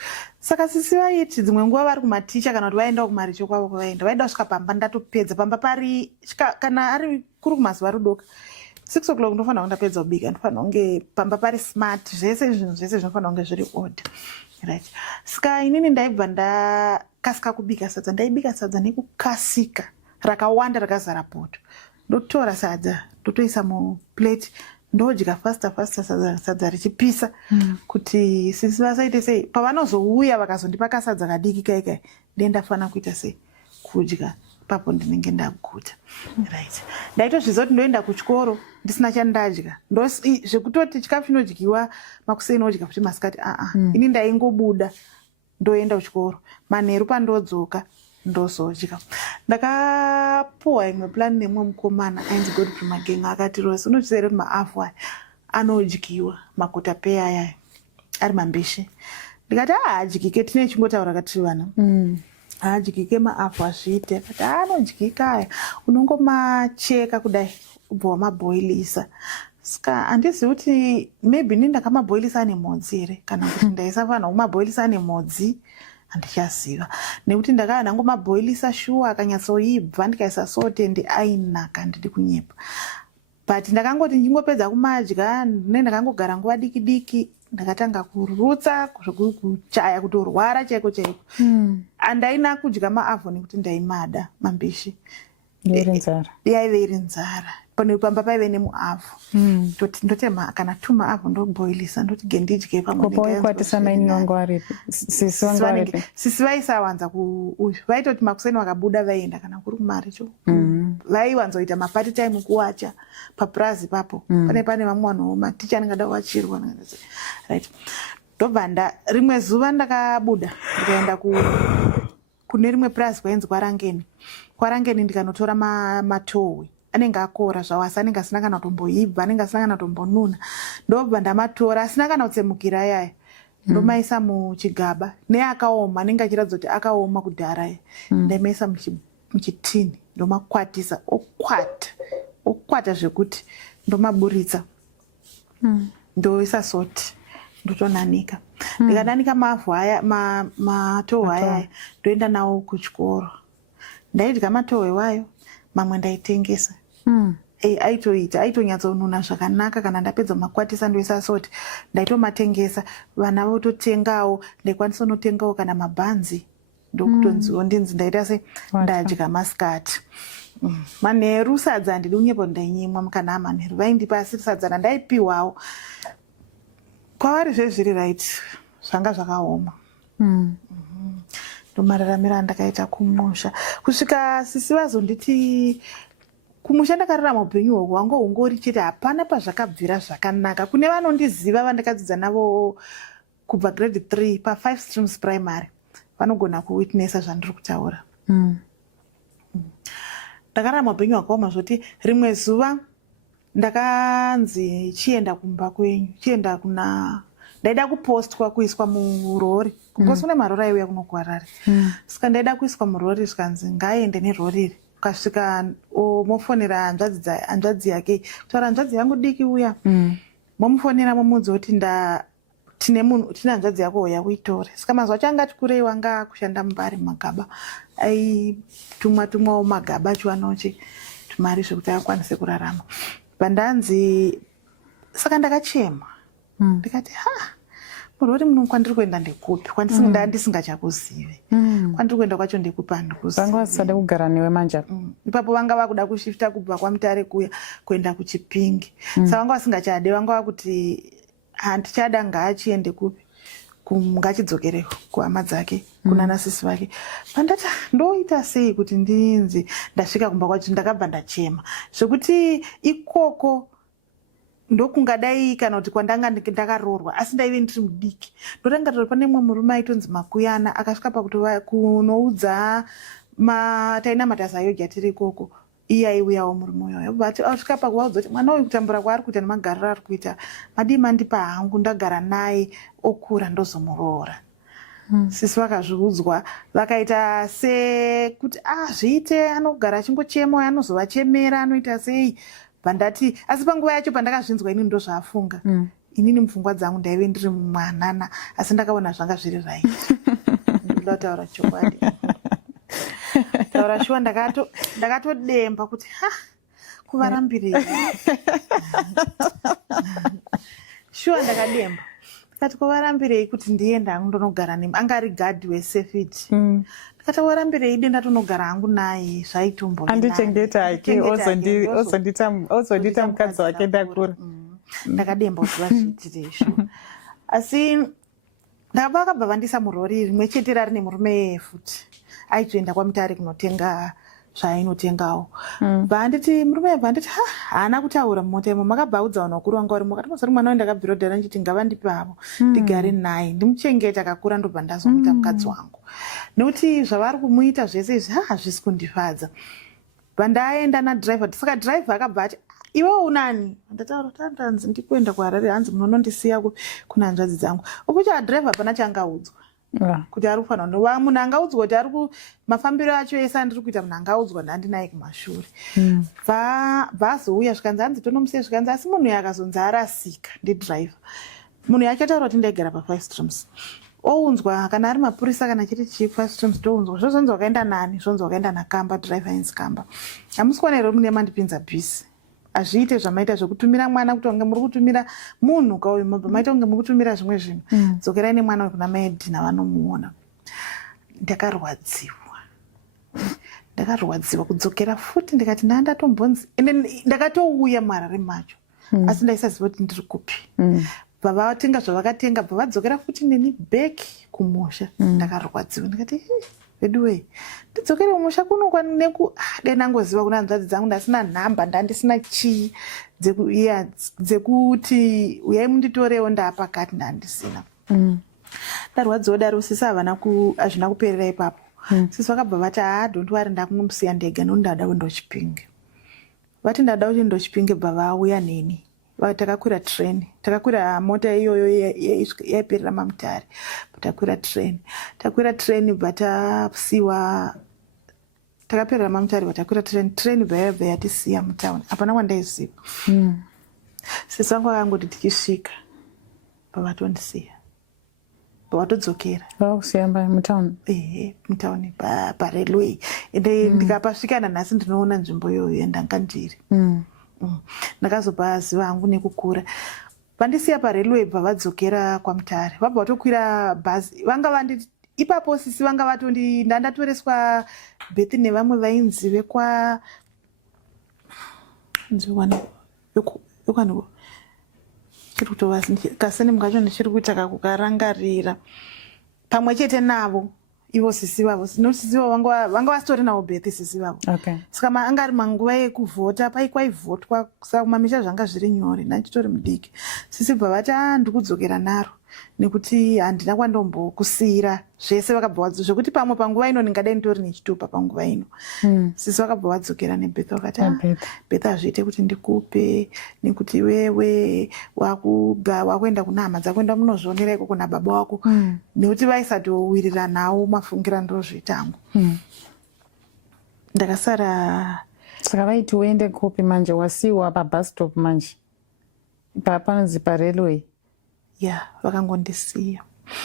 Saka sisi vaiti dzimwe nguva vari kumaticha kana kuti vaendawo kumaricho kwavo kwavaenda, vaida kusvika pamba ndatopedza pamba pari, kana ari kuri kumazuva rudoka 6 o'clock ndofanira kunge ndapedza kubika, ndofanira kunge pamba pari smart, zvese zvinhu zvese zvinofanira kunge zviri order, right. Saka inini ndaibva ndakasika kubika sadza, ndaibika sadza nekukasika rakawanda rakazara poto, ndotora sadza ndotoisa muplate, ndodya fasta sadza richipisa, kuti sisi vasaite sei pavanozouya vakazondipa kasadza kadiki kaikai, ndendafanira kuita sei kudya, papo ndinenge ndaguta, right. Ndaitozviziva kuti ndoenda kuchikoro ndisina chandadya, zvekutoti chikafu chinodyiwa makuseni odya kuti masikati, ini ndaingobuda ndoenda kuchikoro, manheru pandodzoka ndozodya. Ndakapuwa imwe plani nemumwe mukomana ainzi Godfrey Magenga, akati Rozi unoziva here kuti maafu aya anodyiwa, makotapeya aya ari Mambishi. Ndikati hadyike, tine chingotaura katiri vana. Hadyike maavho azviite. Akati anodyika aya, unongomacheka kudai ubva wamabhoilisa. Saka handizivi kuti maybe ini ndakamabhoilisa ane modzi here kana kuti ndaisafanira kumabhoilisa ane modzi, handichaziva. Nekuti ndakava ndangomabhoilisa shuwa akanyatsoibva ndikaisa sote ainaka ndiri kunyepa. But ndakangoti ndingopedza kumadya ndakangogara nguva diki diki ndakatanga kurutsa kuchaya kutorwara chaiko chaiko. Handaina kudya maavho nekuti ndaimada Mambishi. Yaive iri nzara. Pamba paive nemuavho. Ndoti kana 2 maavho ndobhoilisa ndoti gendidye pamwe. Sisi vaisawanza uyu. Vaitoti makuseni vakabuda vaienda kana kuri kumarecho. Vaiwanzoita mapati time kuwacha papurazi papo. Pane vamwe vanhu maticha anengada wachirwa. Right. Ndobva rimwe zuva ndakabuda ndikaenda kune rimwe purazi kwainzi Kwarangeni. Kwarangeni ndikanotora matowe. Anenge akora zvawo asi anenge asina kana kutomboibva, anenge asina kana kutombonuna. Ndobva ndamatora asina kana kutsemukira yaya. Ndomaisa muchigaba. Neakaoma anenge achiratidza kuti akaoma kudhara. Ndaimaisa muchitini. Ndomakwatisa okwata zvekuti ndomaburitsa. Ndoisa soti. Ndotonanika. Ndikananika maavho aya matowe aya ndoenda nawo kuchikoro. Ndaidya matowe wayo, mamwe ndaitengesa. Aitonyatsoununa zvakanaka kana ndapedza makwatisa ndoisa soti. Ndaitomatengesa, vana vototengawo, ndaikwanisa unotengawo kana mabhanzi. Ndokutonziwo ndinzi ndaita se ndadya masikati. Manheru sadza handidi kunyepo ndainyimwa mukana manheru. Vaindipa asi sadza randaipiwawo. Kwavari zvezviri right, zvanga zvakaoma. Ndomararamira ndakaita kumusha. Kusvika sisi vazonditi kumusha ndakararama upenyu hwangu hwangu hungori chete hapana pazvakabvira zvakanaka. Kune vanondiziva vandakadzidza navo kubva grade 3 pa5 streams primary. Vanogona kuwitnessa zvandiri kutaura. Ndakararama upenyu hwakaoma zvoti rimwe zuva ndakanzi chienda kumba kwenyu, chienda ndaida kupostwa kuiswa murori. Kukosi kune marori aiuya kuno kuHarare. Saka ndaida kuiswa murori zvikanzi ngaende nerori iri. Ukasvika mofonera hanzvadzi yake. Kutaura hanzvadzi yangu diki uya. Momufonera momudza kuti tine hanzvadzi yako uya uitore. Saka mazuva changa tikurei wanga kushanda mubari mumagaba. Aitumwawo magaba achiwanawo tumari zvekuti akwanise kurarama. Pandanzi saka ndakachema. Ndikati murori muno kwandiri kuenda ndekupi? Ndisingachakuzive. Kwandiri kuenda kwacho ndekupi handikuzive. Vanga vasada kugara newe manja. Ipapo vanga vakuda kushifta kubva kwaMutare kuenda kuChipinge. Saka vanga vasingachade, vanga vakuti handichada ngaachiende kupi? Ngachidzokere kuhama dzake, kunana sisi vake. Pandati ndoita sei kuti ndinzi ndasvika kumba kwacho ndakabva ndachema. Zvekuti ikoko ndokungadai kana kuti kwandanga ndakaroorwa asi ndaive ndiri mudiki. Ndotanga tori pane mumwe murume aitonzi Makuyana akasvika pakuti kunoudza taina matasa yoga tiri ikoko. Iye aiuyawo murume uyoyo. But asvika pakuvaudza kuti mwana uyu kutambura kwaari kuita nemagariro ari kuita madii mandipa hangu ndagara naye okura ndozomuroora. Sisi vakazviudzwa vakaita sekuti zviite anogara achingochema anozovachemera anoita sei. Vandati asi panguva yacho pandakazvinzwa ini ndozvaafunga. Inini mupfungwa dzangu ndaive ndiri mwanana asi ndakaona zvanga zviri right. Ndoda kutaura chokwadi. Taura shuwa ndakatodemba kuti kuvarambirei. Shuwa ndakademba. Ndikati kuvarambirei kuti ndiende hangu ndonogara nemi. Angari gadhi weSafety. Ndikati warambirei denda tonogara hangu naye zvaitombo. Andichengeta hake ozondita mukadzi wake ndakura. Ndakademba kuti vazviitire shuwa. Asi ndakabva vandisa murori rimwe chete rari nemurume futi. Aitoenda kwaMutare kunotenga zvaainotengawo. Vanditi murume vanditi haana kutaura mumota imo makabva audza vakuru vanga varimo kati mazori mwana wandakabvira kudhara ndichiti ngavandipe avo ndigare naye ndimuchengete akakura ndobva ndazomuita mukadzi wangu. Nekuti zvavari kumuita zvese izvi hazvisi kundifadza. Pandaenda nadhiraivha saka dhiraivha akabva ati iwewe unani? Ndataura kuti hanzi ndikuenda kuHarare, hanzi munondisiya kuna hanzvadzi dzangu. Ukuti driver hapana chaangaudzwa kuti ari kufanira munhu angaudzwa kuti ari mafambiro acho ese andiri kuita munhu angaudzwa ndandinaye kumashure. Bvazouya zvikanzi hanzi tonomusiya zvikanzi asi munhu uyu akazonzi arasika ndidhiraivha. Munhu uyu achataura kuti ndaigara pa5 Streams. Ounzwa kana ari mapurisa kana chiri chi5 Streams tounzwa zvozonzi wakaenda nani, zvonzi wakaenda naKamba, dhiraivha inzi Kamba. Hamusi kuona here mune mandipinza bhisi. Azviite zvamaita zvokutumira mwana kuti wange muri kutumira munhu kauyu maita kunge muri kutumira zvimwe zvinhu. Dzokerai nemwana uyu kuna mai Edhina vanomuona. Ndakarwadziwa kudzokera futi ndikati ndandatombonzi ndakatouya muHarare macho asi ndaisaziva kuti ndiri kupi. Baba vatenga zvavakatenga bva vadzokera futi neni bheki kumusha. Ndakarwadziwa ndikati veduwe ndidzokere kumusha kunokwa denangoziva kuna hanzvadzi dzangu ndasina nhamba ndandisina chii dzekuti uyai munditorewo ndaapakati ndandisina. Ndarwadziwa daro sisi hazvina kuperera ipapo. Sisi vakabva vati don't worry ndakunomusiya ndega nokuti ndada kuenda kuChipinge. Vati ndada kuenda kuChipinge bva vauya neni. Takakwira treni, takakwira mota iyoyo yaiperera maMutare. Takwira treni bva tasiwa, takaperera maMutare takwira treni bva yabva yatisiya mutauni. Hapana kwandaiziva. Sisi vangu vakangoti tichisvika pavatondisiya. Pavatodzokera. Vakusiya mutauni? Mutauni parailway. Ende ndikapasvika nanhasi ndinoona nzvimbo iyoyo yandanga ndiri. Ndakazopaziva hangu nekukura. Vandisiya parailway bva vadzokera kwaMutare. Vabva vatokwira bhazi. Ipapo sisi vanga vatondi ndandatoreswa bhethi nevamwe vainzi vekwa yokwaniko. Chiri kutovazi kasene kacho ndichiri kuita kakukarangarira. Pamwe chete navo ivo sisi vavo. Sisi vavo vanga vasitori navo bhethi sisi vavo. Saka angari manguva ekuvhota kwaivhotwa saka mamisha zvanga zviri nyore ndandichitori mudiki. Sisi bva vati ndikudzokera naro nekuti handina kwandombokusiyira zvese vakabva zvokuti pamwe panguva ino ndingadai nditori nechitupa panguva ino. Sisi vakabva vadzokera nebhethi vakati bhethi hazviite kuti ndikupe nekuti wewe wakuenda kuna hama dzako enda munozvionera ikoko nababa wako nekuti vaisatowirira nawo mafungira ndozvitangu. Ndakasara. Saka vaiti uende kupi manje? Wasiwa pabus stop manje panonzi parailway? Vakangondisiya.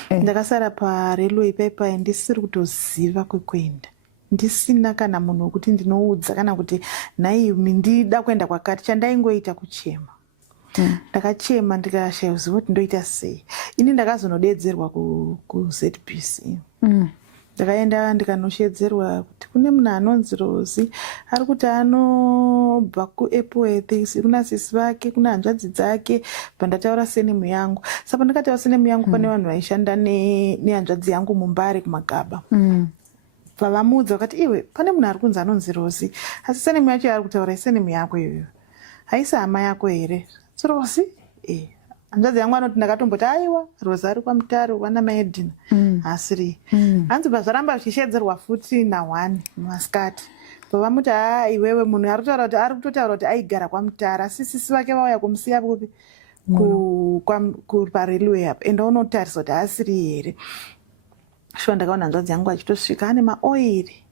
Ndakasara parailway paipai ndisiri kutoziva kwekuenda. Ndisina kana munhu wekuti ndinoudza kana kuti nhai ndida kuenda kwakati. Chandaingoita kuchema. Ndakachema ndikashaiziva kuti ndoita sei. Ini ndakazonodedzerwa kuZBC. Ndakaenda ndikanoshedzerwa kuti kune munhu anonzi Rozi ari kuti anobva kuEpworth kuna sisi vake kuna hanzvadzi dzake. Pandataura senemu yangu. Saka ndakataura senemu yangu pane vanhu vaishanda nehanzvadzi yangu muMbare kuMagaba. Vavamuudza vakati iwe pane munhu ari kunzi anonzi Rozi asi senemu yacho ari kutaura senemu yako iyoyo. Haisi hama yako here? Rozi? Hanzvadzi yangu anoti ndakatomboti aiwa Rozi ari kwaMutare wana mai Edhina. Asiri. Hanzi zvazvaramba zvichishedzerwa futi na1 mumasikati. Vavamuti iwewe munhu ari kutotaura kuti aigara kwaMutare asi sisi vake vauya kumusiya kupi parailway apa ende unotarisa kuti asiri here. Shuwa ndakaona hanzvadzi yangu achitosvika ane maoiri.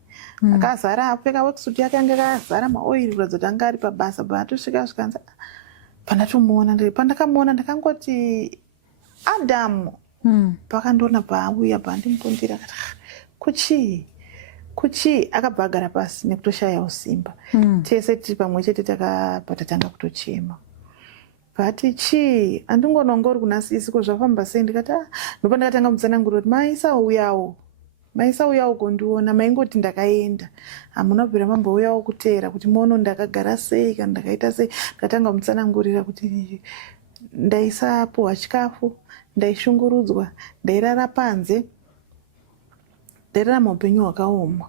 Akazara apfeka worksuit yake anga akazara maoiri kuratidza kuti anga ari pabasa. Paatosvika zvikanzi pandakamuona ndakangoti Adamu. Pakandoona paauya pandimupondera kuchii akabva agara pasi nekutoshayawo simba. Tese tiri pamwe chete takatanga kutochema. Pati chii andingonongori kuna sisi ko zvafamba sei. Ndikati ndopa ndakatanga mutsanangurira kuti maisauyawo kondiona maingoti ndakaenda. Hamuna kubvira mambouyawo kuteera kuti muono ndakagara sei kana ndakaita sei. Ndakatanga mutsanangurira kuti ndaisapuhwa chikafu, ndaishungurudzwa, ndairara panze, ndairarama upenyu hwakaoma.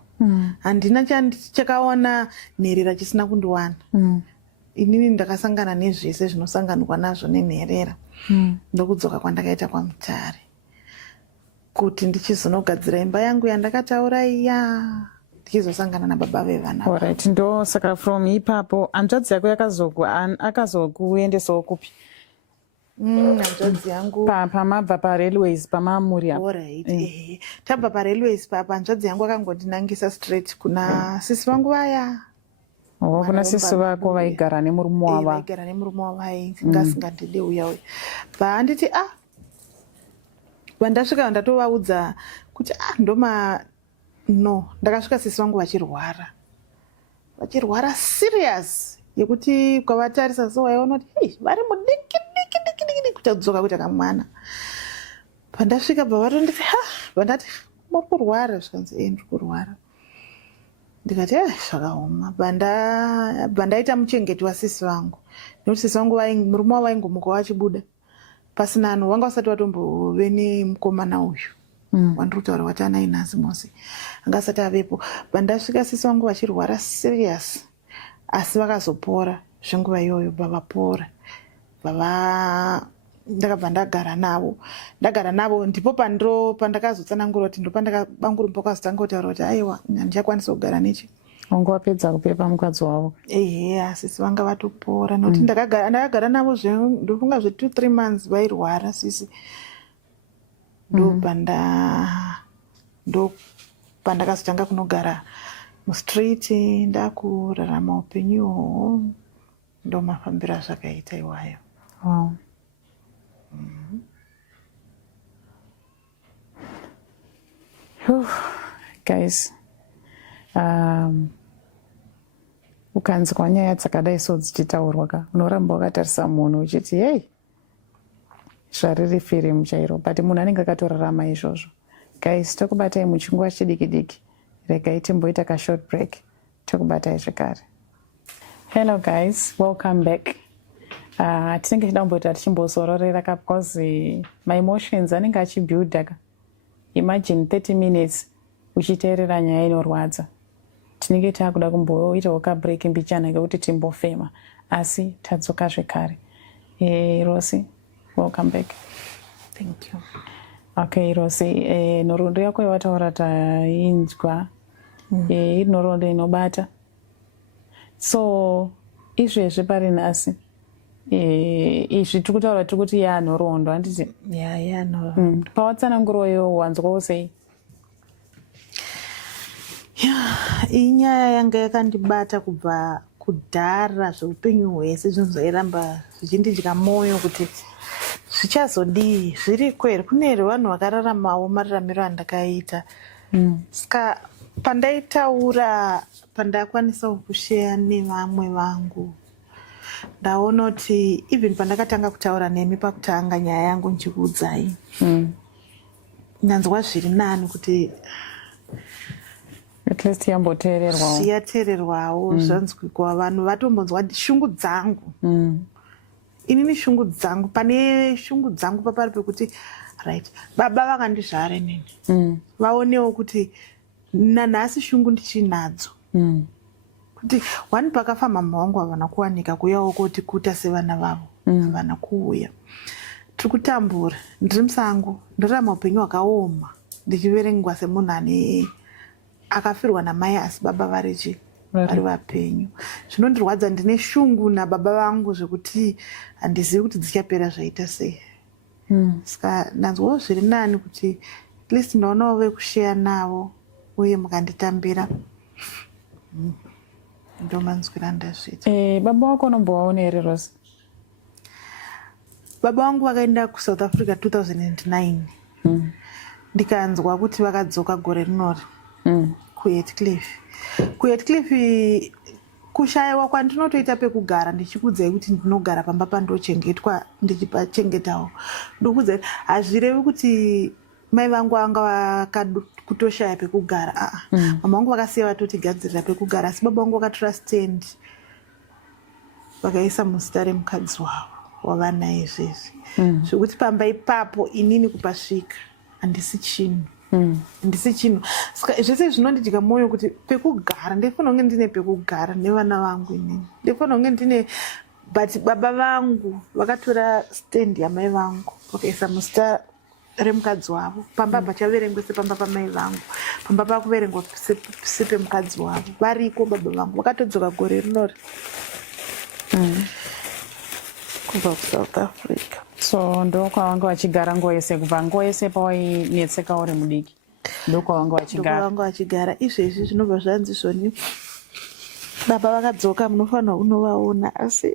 Handina chakaona nherera chisina kundiwana. Inini ndakasangana nezvese zvinosanganwa nazvo nenherera. Ndokudzoka kwandakaita kwaMutare kuti ndichizonogadzira imba yangu yandakataura iya ndichizosangana nababa vevana. Alright, ndo saka from ipapo hanzvadzi yako akazokuendesawo kupi? Hanzvadzi yangu pamabva parailways pamamuri apo. Alright, tabva parailways papa hanzvadzi yangu akangondinangisa straight kuna sisi vangu vaya. Kuna sisi vako vaigara nemurume wavo. Vaigara nemurume wavo ngasingatide uya uya. Handiti vandasvika ndatovaudza kuti ndakasvika sisi vangu vachirwara serious yekuti kwavatarisa so waiona kuti vari mudiki kutadzoka kuita kamwana. Pandasvika pavatonditi vandati muri kurwara, zvikanzi ndiri kurwara. Ndikati zvakaoma. Bandaita muchengeti wasisi vangu nekuti sisi vangu murume wavo vaingomuka vachibuda pasina anhu, wanga usati watombove nemukomana uyu wandiri kutaura wati anai nhasi mose, anga asati avepo. Bandasvika sisi vangu vachirwara serious asi vakazopora zvenguva iyoyo, vavapora. Ndakabva ndagara navo ndipo pandakazotsanangura kuti ndo pandakabangurumba kwazotanga kutaura kuti aiwa handichakwanisa kugara nechi. Wanga wapedza kupepa mukadzi wavo? Sisi vanga vatopora nokuti ndakagara navo ndofunga 2-3 months vairwara sisi. Ndo pandakazotanga kunogara mustreet, ndakurarama upenyuhwo, ndo mafambiro azvakaita iwayo. Wow. Guys, ukanzwa nyaya dzakadai so dzichitaurwa ka unoramba wakatarisa munhu uchiti hey, zvariri firimu chairo, but munhu anenge akatorarama izvozvo. Guys, tokubatai muchinguva chidiki regai timboita ka short break, tokubatai zvekare. Hello guys, welcome back. Tinenge tidamboita tichimbozororera ka because my emotions anenge achibuilda ka. Imagine 30 minutes uchiteerera nyaya inorwadza. Tinenge takuda kumboitawo ka break mbichana ngekuti timbofema, asi tadzoka zvekare. Rosi, welcome back. Thank you. Okay, Rosi, nhoroondo yako yawataura tainzwa, iri nhoroondo inobata. So izvezvi pari nhasi izvi tiri kutaura tiri kuti yanhoroondo, handiti? Yanhoroondo. Pawatsananguroyo wanzwawo sei? Inyaya yanga yakandibata kubva kudhara zveupenyu hwese, zvinzoiramba zvichindidya mwoyo kuti zvichazodii, zviriko here, kune here vanhu vakararamawo mararamiro andakaita. Saka pandaitaura, pandakwanisa kusheya nevamwe vangu, ndaona kuti even pandakatanga kutaura nemi pakutanga nyaya yangu ndichikuudzai, ndanzwa zviri nani kuti at least yamboteererwawo, zviyateererwawo, zvanzwikwa, vanhu vatombonzwa shungu dzangu. Inini shungu dzangu, pane shungu dzangu papari pekuti right, baba vakandizvara inini, vaonewo kuti nanhasi shungu ndichinadzo, kuti wani pakafa mama wangu havana kuwanika kuuyawo kuti kuta sevana vavo, havana kuuya. Tiri kutambura, ndiri musango, ndirarama upenyu hwakaoma, ndichiverengwa semunhu ane akafirwa namai asi baba vari vapenyu. Zvinondirwadza, ndine shungu nababa vangu zvekuti handizivi kuti dzichapera zvaita sei. Saka ndanzwawo zviri nani kuti at least ndaonawo vekusheya navo uye mukanditambira. Ndo manzwira ndazviita. Baba wako unombowaona here Rosi? Baba vangu vakaenda kuSouth Africa 2009. Ndikanzwa kuti vakadzoka gore rinori kuHeathcliff. KuHeathcliff kushayiwa kwandinotoita pekugara, ndichikuudzai kuti ndinogara pamba pandochengetwa ndichipachengetawo. Ndikuudzai hazvirevi kuti mai vangu vanga vakakutoshaya pekugara. Mama vangu vakasiya vatotigadzirira pekugara, asi baba vangu vakatora stand vakaisa muzita remukadzi wavo wavana izvezvi, zvokuti pamba ipapo inini kupasvika handisi chinhu. Handisi chinhu. Saka zvese zvinondidya mwoyo kuti pekugara, ndinofanira kunge ndine pekugara nevana vangu inini. Ndinofanira kunge ndine, but baba vangu vakatora stand yamai vangu vakaisa muzita remukadzi wavo. Pamba pachaverengwa sepamba pamai vangu, pamba pakuverengwa sepemukadzi wavo. Variko baba vangu vakatodzoka gore rinori kubva kuSouth Africa. So ndokwavanga vachigara nguva yese kubva nguva yese pawainetseka uri mudiki ndokwavanga vachigara. Izvezvi zvinobva zvanzi zvoni baba vakadzoka munofanira kunovaona, asi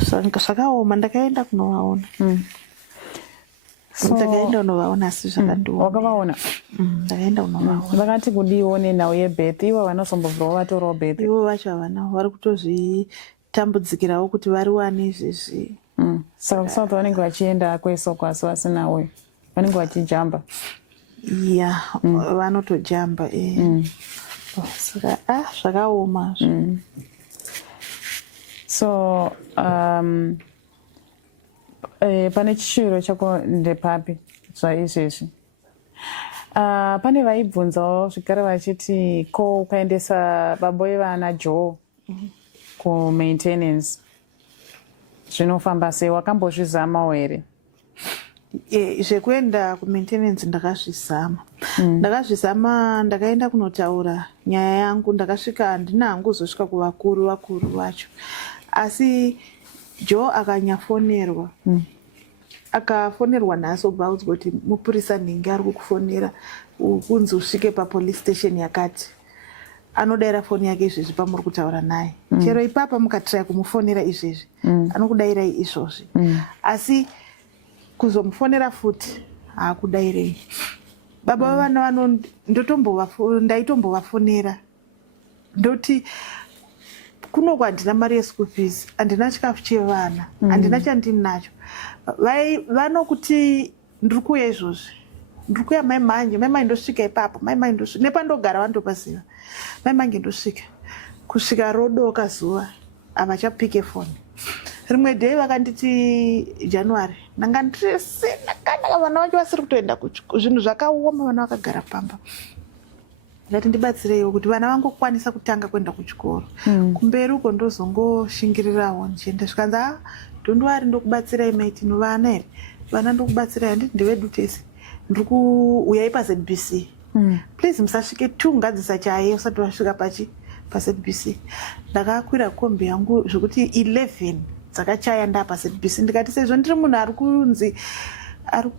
zvakaoma. Ndakaenda kunovaona, ndakaenda kunovaona, asi zvakandioma. Wakavaona? Ndakaenda kunovaona. Vakati kudiwo nenhau yebirth, ivo vanozombobvawo vatorawo birth? Ivo vacho havana, vari kutozvitambudzikirawo kuti variwane izvezvi. Saka kuSouth vanenge vachienda kwesoko asi vasinawe, vanenge vachijamba? Ya, vanotojamba. Saka zvakaoma. So pane chishuviro chako ndepapi zvaizvezvi? Pane vaibvunzawo zvigare vachiti ko ukaendesa baba vevana Joe kumaintenance zvinofamba sei? Wakambozvizamawo here? Zvekuenda kumaintenance ndakazvizama. Ndakaenda kunotaura nyaya yangu, ndakasvika handina hangu kuzosvika kuvakuru vacho, asi Joe akanyafonerwa. Akafonerwa nhasi obva audzwa kuti mupurisa nhingi ari kukufonera kunzi usvike papolice station yakati. Anodaira foni yake izvezvi pamuri kutaura naye. Chero ipapa mukatiraya kumufonera izvezvi anokudairai izvozvi, asi kuzomufonera futi haakudairei. Baba vevana vano ndaitombovafonera ndoti kunoko handina mari yeschool fees, handina chikafu chevana, handina chandinacho. Vanokuti ndiri kuuya izvozvi, ndiri kuuya mai manje, mai ndosvika ipapo, mai ndosvika nepandogara vandopaziva, mai mange ndosvika. Kusvika rodoka zuva havachapike foni. Rimwe dhei vakanditi January, ndanga ndirisina kana vana vacho vasiri kutoenda zvinhu zvakaoma, vana vakagara pamba. Ndati ndibatsireiwo kuti vana vangokwanisa kutanga kuenda kuchikoro. Kumberi uko ndozongoshingirirawo ndichienda zvikanzi ndondwari ndokubatsirai maiti novana here, vana ndokubatsirai, handiti ndevedu tese, ndiri kuuyai paZBC. Please musasvike 2 ngadzisachaye usati wasvika paZBC. Ndakakwira kombi yangu zvokuti 11 dzakachaya ndaa paZBC. Ndikati sezvo ndiri munhu ari kunzi ari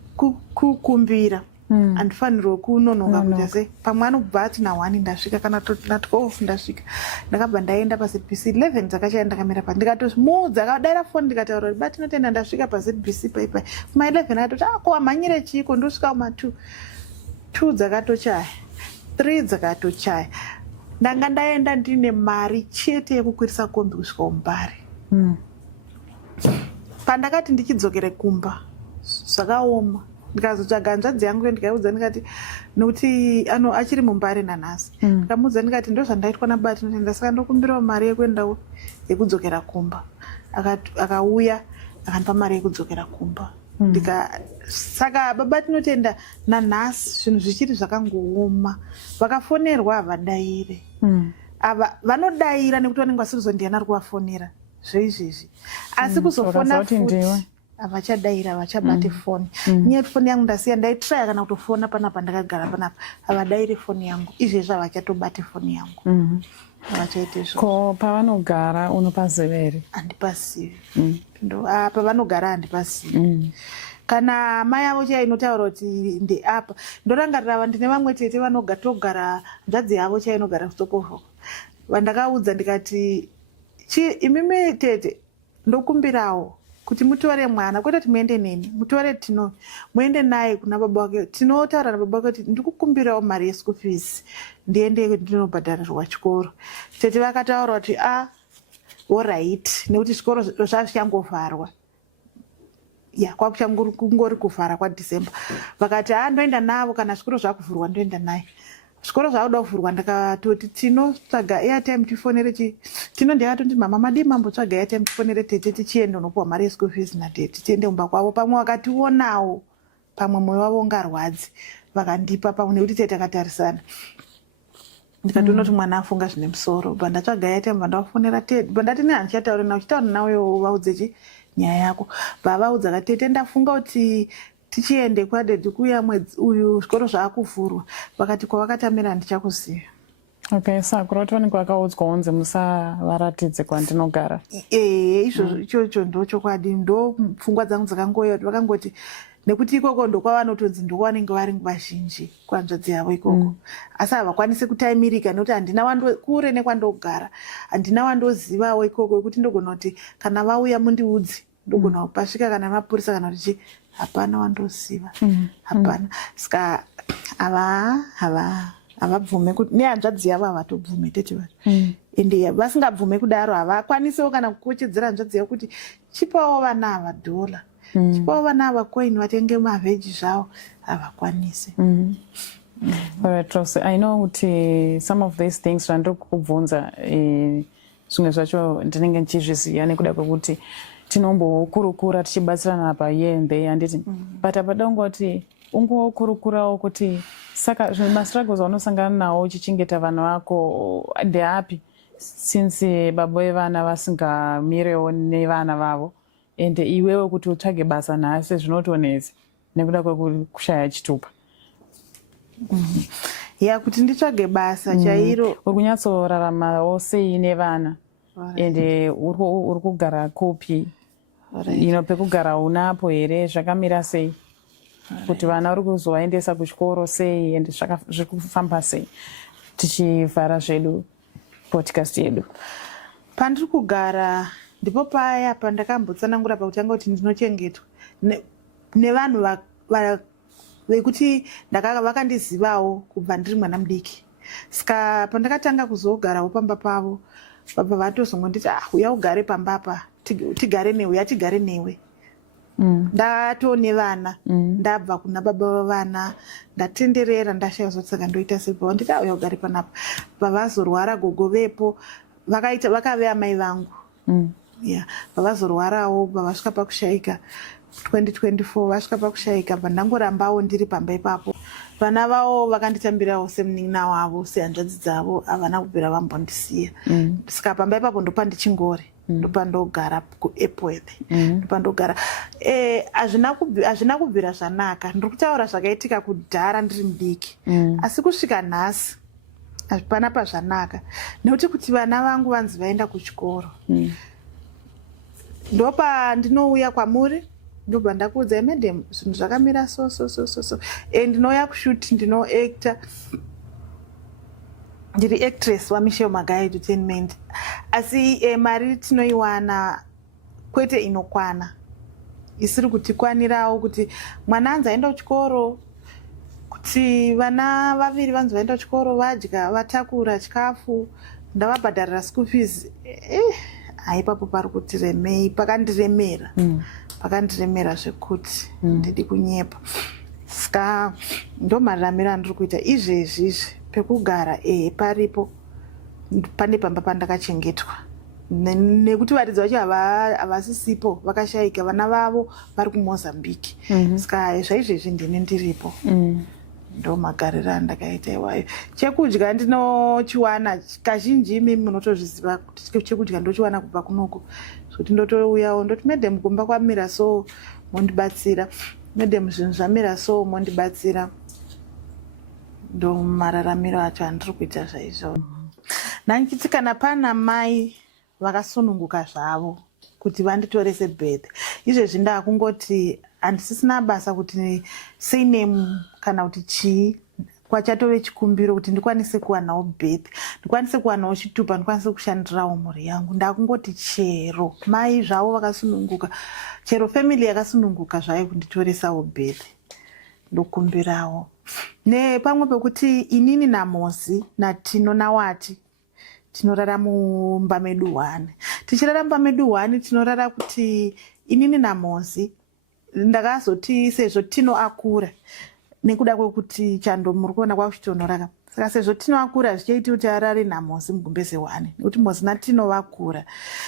kukumbira, handifanirwe kunonoka kuita sei. Pamwe anobva ati na1 ndasvika, kana toti na12 ndasvika. Ndakabva ndaenda paZBC 11 dzakachaya ndakamira pa. Ndikatozimudza akadaira foni ndikataura kuti bati notenda ndasvika paZBC paipai. Kuma 11 akatoti ko wamhanyire chiko, ndosvika kuma 2 dzakatochaya, 3 dzakatochaya. Ndanga ndaenda ndine mari chete yekukwirisa kombi kusvika kuMbare. Pandakati ndichidzokere kumba zvakaoma, ndikazotsvaga hanzvadzi yangu ndikaudza ndikati nokuti achiri muMbare nanhasi. Ndikamuudza ndikati ndozvandaitwa nabati notenda, saka ndokumbirawo mari yekuendawo yekudzokera kumba. Akauya akandipa mari yekudzokera kumba. Saka baba tinotenda nanhasi zvinhu zvichiri zvakangooma. Vakafonerwa havadaire. Vanodaira nekuti vanenge vasiri ndiani ari kuvafonera zveizvezvi, asi kuzofona futi havachadaira, havachabate foni. Nyaya foni yangu ndasiya, ndaitraya kana kutofona panapa ndakagara panapa, havadaire foni yangu. Izvezvi havachatobate foni yangu, havachaite izvozvo. Ko pavanogara unopaziva here? Handipazivi. Pavanogara handipazivi. Kana mai avo chaiye inotaura kuti ndeapa, ndorangarira ndine vamwe tete vanotogara, nzvadzi yavo chaiye inogara kuStokovho. Vandakaudza ndikati imimi tete ndokumbirawo kuti mutore mwana, kwete kuti muende neni, mutore Tino, muende naye kuna baba wake. Tinotaura nababa wake kuti ndikukumbirawo mari yeschool fees ndiende ndinobhadharirwa chikoro. Tete vakataura kuti alright, nekuti chikoro zvazvichangovharwa. Kungori kuvhara kwaDhisemba. Vakati ndoenda navo, kana zvikoro zvakuvhurwa ndoenda naye. Zvikoro zvauda kuvhurwa ndakatoti tinotsvaga airtime tifonere Tino ndakatoti mama madi mambotsvaga airtime tifonere tete tichienda unopuwa mari yeschool fees natete tiende kumba kwavo. Pamwe vakationawo, pamwe mwoyo wavo ungarwadzi, vakandipa pamwe nekuti tete akatarisana. Ndikatoona kuti mwana afunga zvine musoro. Bandatsvaga airtime bandafonera tete, bandati handichataura nawo, uchitaura nawo vaudze nyaya yako. Vavaudza kati tete ndafunga kuti tichiende kwadhedhi kuya mwedzi uyu zvikoro zvaakuvhurwa. Vakati kwavakatamira handichakuziva. Okay, sakura toniko akaudzwa unzi musavaratidze kwandinogara. Ichocho ndochokwadi, ndo pfungwa dzangu dzakangoya kuti vakangoti nekuti ikoko ndokwavanotonzi ndokwanenge vari vazhinji kwanzvadzi yavo ikoko, asi havakwanisi kutaimirika nekuti handina kure nekwandogara, handina wandozivawo ikoko yekuti ndogona kuti kana vauya mundiudzi ndogona kupasvika kana mapurisa kana kuti hapana wandoziva. Hapana. Saka havabvume kuti nehanzvadzi yavo havatobvume tete vanhu, ende vasingabvume kudaro havakwanisewo kana kukochedzera hanzvadzi yavo kuti chipawo vana ava dhola, chipawo vana ava coin vatenge mavheji zvavo, havakwanisi. Alright, Rosie, I know kuti some of these things zvandiri kukubvunza zvimwe zvacho ndinenge ndichizviziva nekuda kwekuti tinombokurukura tichibatsirana pa here and there, handiti but apada ungoti ungokurukurawo kuti saka zvimwe mastruggles aunosangana nawo uchichengeta vana vako ndeapi, since baba vevana vasingamirewo nevana vavo ende iwewe kuti utsvage basa nhasi zvinotonetsa nekuda kwekushaya chitupa. Kuti nditsvage basa chairo. Uri kunyatsoraramawo sei nevana ende uri kugara kopi, pekugara unapo here, zvakamira sei kuti vana uri kuzovaendesa kuchikoro sei ende zviri kufamba sei, tichivhara zvedu podcast yedu. Pandiri kugara ndipo paya pandakambotsanangura pakutanga kuti ndinochengetwa nevanhu vekuti vakandizivawo kubva ndiri mwana mudiki. Saka pandakatanga kuzogarawo pamba pavo, baba vatozongonditi uya ugare pambapa, tigare newe, tigare newe. Ndatone vana, ndabva kuna baba vavana, ndatenderera, ndashaya zotsaka ndoita sepo, nditi uya ugare panapa. Vavazorwara gogo vepo, vakave amai vangu. Vavazorwarawo, vavasvika pakushayika 2024, vasvika pakushayika, pandangorambawo ndiri pamba ipapo. Vana vavo vakanditambirawo semunin'ina wavo, sehanzvadzi dzavo, havana kupera vambondisiya. Saka pamba ipapo ndopandichingori, ndopandogara kuEpworth, ndopandogara. Hazvina kubvira zvanaka, ndiri kutaura zvakaitika kudhara ndiri mudiki, asi kusvika nhasi hazvipana pazvanaka, nekuti kuti vana vangu vanzi vaenda kuchikoro. Ndopa ndinouya kwamuri, ndobva ndakuudzai madam zvinhu zvakamira so. Ndinouya kushuti, ndinoacta, ndiri actress waMichelle Magai Entertainment, asi mari tinoiwana kwete inokwana, isiri kutikwanirawo kuti mwana anzi aenda kuchikoro, kuti vana vaviri vanzi vaenda kuchikoro, vadya, vatakura chikafu, ndavabhadharira school fees. Haipapo pari kuti remei, pakandiremera zvekuti ndidi kunyepa. Saka ndo mararamiro andiri kuita izvezvizvi, pekugara paripo, pane pamba pandakachengetwa, nekuti varidzi vacho havasisipo, vakashayika, vana vavo vari kuMozambique. Saka zvaizvezvi ndini ndiripo, ndo magariro andakaita iwayo. Chekudya ndinochiwana kazhinji, imi munotozviziva kuti chekudya ndochiwana kubva kunoko, zvokuti ndotouyawo ndoti madam kumba kwamira so mondibatsira, madam zvinhu zvamira so mondibatsira. Ndo mararamiro acho andiri kuita zvaizvo. Nandichiti kana pana mai vakasununguka zvavo kuti vanditorese birth, izvezvi ndakungoti handisisina basa kuti surname kana kuti chii, kwachatove chikumbiro kuti ndikwanise kuwanawo birth, ndikwanise kuwanawo chitupa, ndikwanise kushandirawo mhuri yangu. Ndakungoti chero mai zvavo vakasununguka, chero family yakasununguka zvayo kunditoresawo birth, ndokumbirawo. Nepamwe pekuti inini naMozi naTino naWati tinorara mumba medu 1. Tichirara mumba medu 1 tinorara kuti inini naMozi ndakazoti sezvo Tino akura, nekuda kwekuti chando muri kuona kwakuchitonhoraka, saka sezvo Tino akura zvichaiti kuti arare naMozi mugumbeze 1, nekuti Mozi naTino vakura.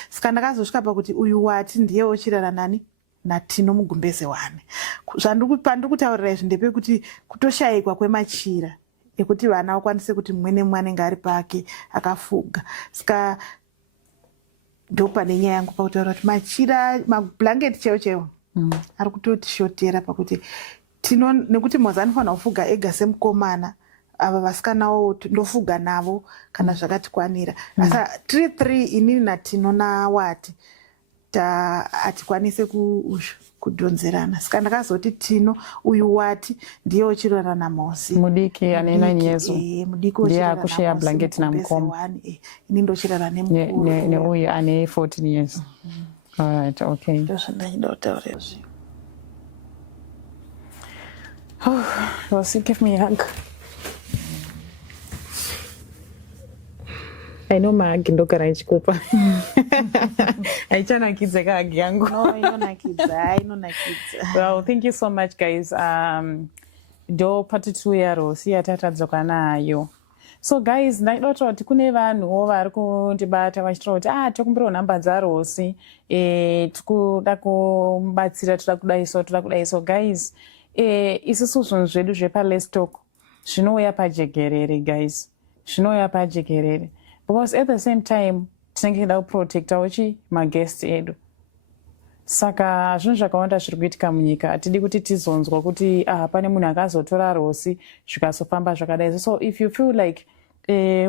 Saka ndakazosvika pakuti uyu Wati ndiye ochirara nani naTino mugumbeze 1. Pandiri kutaurira izvi ndepekuti kutoshayikwa kwemachira ekuti vana vakwanise kuti mumwe nemumwe anenge ari pake akafuga. Saka ndopane nyaya yangu pakutaura kuti machira mablanketi cheo ari kutotishotera pakuti nekuti moza anofanira kufuga ega semukomana, ava vasikanawo ndofuga navo kana zvakatikwanira. Asa tiri 3 inini naTino naWati hatikwanise kudhonzerana, saka ndakazoti Tino uyu Wati ndiye uchirora naMosi mudiki ane 9 years mudiki ndiye akushare blanketi namukoma, ini ndochirora nemukuru neuyu ane 14 years. Alright, okay. ndozvandaida kutaura. Oh, Rosie, give me a hug. I know mahagi ndogara ichikupa. Haichanakidze kahagi yangu. No, inonakidza. Well, thank you so much, guys. Ndo part 2 yaRosie yatatadzoka nayo. So guys, ndaida kutaura kuti kune vanhuwo vari kundibata vachitaura kuti tokumbirawo nhamba dzaRosie, tikuda kumubatsira, toda kudaiso. Guys, isusu zvinhu zvedu zvepaLetsTalk zvinouya pajegerere, guys, zvinouya pajegerere, because at the same time tinenge tichida kuprotectawo maguest edu. Saka zvinhu zvakawanda zviri kuitika munyika, hatidi kuti tizonzwa kuti pane munhu akazotora Rosie zvikazofamba zvakadai. So if you feel like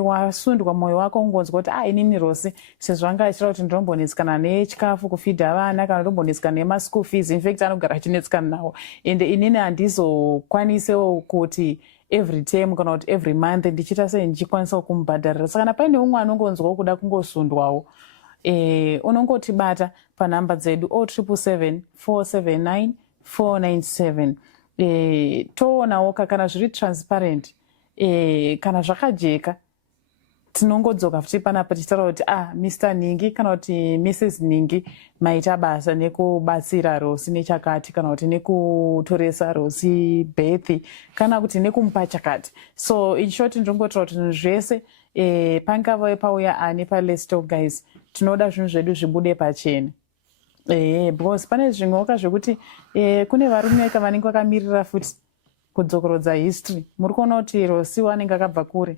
wasundwa mwoyo wako ungonzwa kuti inini Rosie sezvo anga achira kuti ndombonetsikana nechikafu kufidha vana kana ndombonetsikana nemaschool fees, in fact anogara achinetsikana nawo, ende inini handizokwanisewo kuti every term kana kuti every month ndichiita sei ndichikwanisawo kumubhadharira. Saka kana paine umwe anongonzwawo kuda kungosundwawo, unongotibata panhamba dzedu 0777 479 497. Toonawo kana zviri transparent, kana zvakajeka tinongodzoka futi panapa tichitaura kuti Mr Ningi kana kuti Mrs Ningi maita basa nekubatsira Rosie nechakati, kana kuti nekutoresa Rosie birth, kana kuti nekumupa chakati. So in short ndinongotaura kuti zvinhu zvese pangava pauya ani paLetsTalk, guys, tinoda zvinhu zvedu zvibude pachena. Because pane zvimwewoka zvekuti kune varume vanenge vakamirira futi kudzokerodza history. Muri kuona kuti Rosie wanenge akabva kure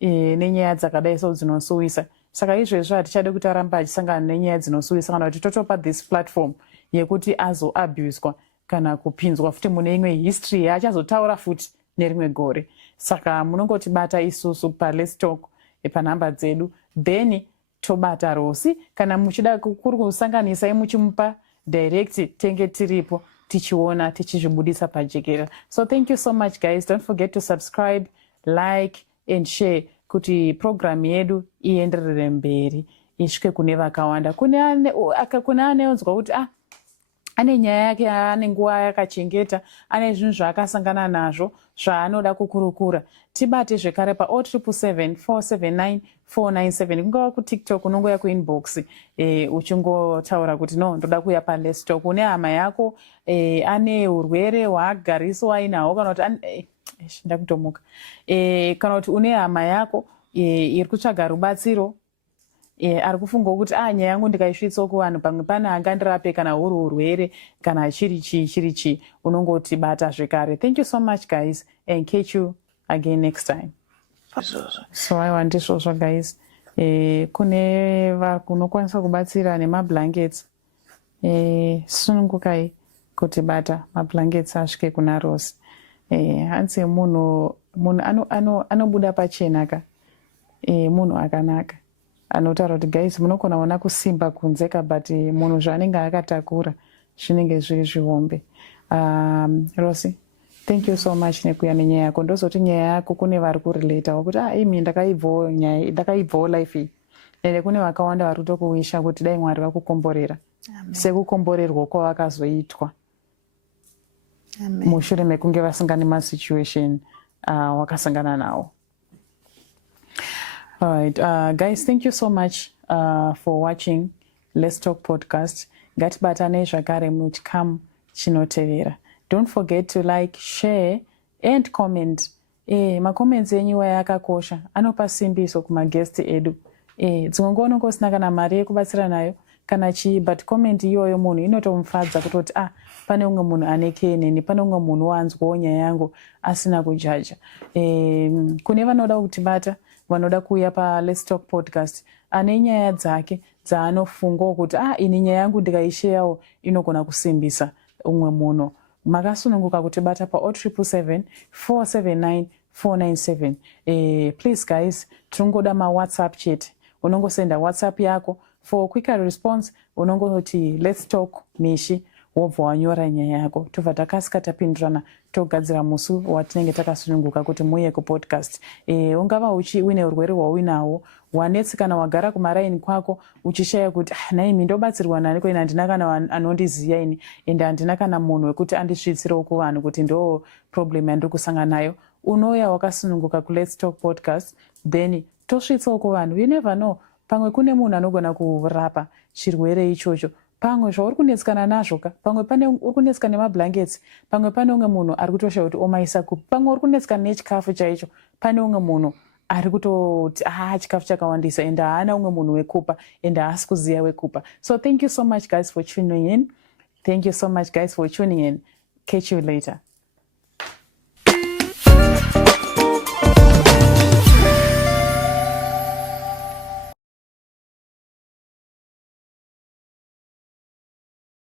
nenyaya dzakadai so dzinosuwisa. Saka izvezvo hatichade kuti aramba achisangana nenyaya dzinosuwisa, kana kuti totopa this platform yekuti azoabuswa kana kupinzwa futi mune imwe history yaachazotaura futi nerimwe gore. Saka munongotibata isusu paLetsTalk panhamba dzedu, then tobata Rosie. Kana muchida kuri kusanganisa muchimupa direct, tenge tiripo tichiona tichizvibudisa pajekerera. So thank you so much, guys. Don't forget to subscribe, like and share kuti program yedu ienderere mberi isvike kune vakawanda. Kune aneonzwa kuti ane nyaya yake ane nguva yakachengeta, ane zvinhu zvaakasangana nazvo zvaanoda kukurukura, tibate zvekare pa 0777 479 497. Kungava kuTikTok unongoya kuinbox uchingotaura kuti no, ndoda kuya paLetsTalk. Une hama yako ane urwere hwaagariswa ainahwo, kana kuti ndakutomuka, kana kuti une hama yako iri kutsvaga rubatsiro, ari kufunga kuti nyaya yangu ndikaisvitsawo kuvanhu, pamwe pane angandirape kana huri urwere kana chiri chii, unongotibata zvekare. Thank you so much, guys, and catch you again next time. So aiwa ndizvozvo, guys. Kune unokwanisa kubatsira nemablankets, sunungukai kutibata mablankets asvike kuna Rosie. Hanzi munhu anobuda pachena ka, munhu akanaka anotaura kuti guys munokona ona kusimba kunze ka, but munhu zvaanenge akatakura zvinenge zviri zvihombe. Rosie, thank you so much nekuya nenyaya yako. Ndozoti nyaya yako kune vari kurelatawo kuti imi ndakaibvawo life iyi, ende kune vakawanda vari kutokuwisha kuti dai Mwari vakukomborera sekukomborerwa kwavakazoitwa mushure mekunge vasangana masituation wakasangana nawo. Alright, guys, thank you so much for watching Let's Talk podcast. Ngatibatane zvakare muchikamu chinotevera. Don't forget to like, share and comment. Macomments enyu yakakosha, anopa simbiso kumaguest edu. Dzimwe nguva unenge usina kana mari yekubatsira nayo kana chii, but comment iyoyo munhu inotomufadza kutoti pane umwe munhu ane keneni, pane umwe munhu wanzwawo nyaya yangu asina kujaja. Kune vanoda kutibata, vanoda kuuya paLetsTalk podcast, ane nyaya dzake dzaanofungawo kuti ini nyaya yangu ndikaisheyawo inogona kusimbisa umwe munhu. Makasununguka kutibata pa 0777 479 497. Please guys, tinongoda WhatsApp chat. Unongosenda WhatsApp yako for quicker response. Unongoti let's talk Mishi, wobva wanyora nyaya yako tobva takasika tapindirana togadzira musu watinenge takasununguka kuti muye kupodcast. Ungava uine urwere hwauinawo, wanetsi kana wagara kumaraini kwako uchishaya kuti naimi ndobatsirwa nani ko ina handina kana anondiziya ini ende handina kana munhu wekuti andisvitsirawo kuvanhu kuti ndo problem yandiri kusangana nayo, unouya wakasununguka ku Let's Talk podcast, then tosvitsawo kuvanhu. You never know, pamwe kune munhu anogona kurapa chirwere ichocho, pamwe zvauri kunetsikana nazvo ka, pamwe pane uri kunetsikana nemablankets, pamwe pane umwe munhu ari kutoshaura kuti omaisa kupi, pamwe uri kunetsikana nechikafu chaicho, pane umwe munhu ari kutoti chikafu chakawandisa ende haana umwe munhu wekupa ende haasi kuziya wekupa. So thank you so much guys for tuning in. Thank you so much guys for tuning in. Catch you later.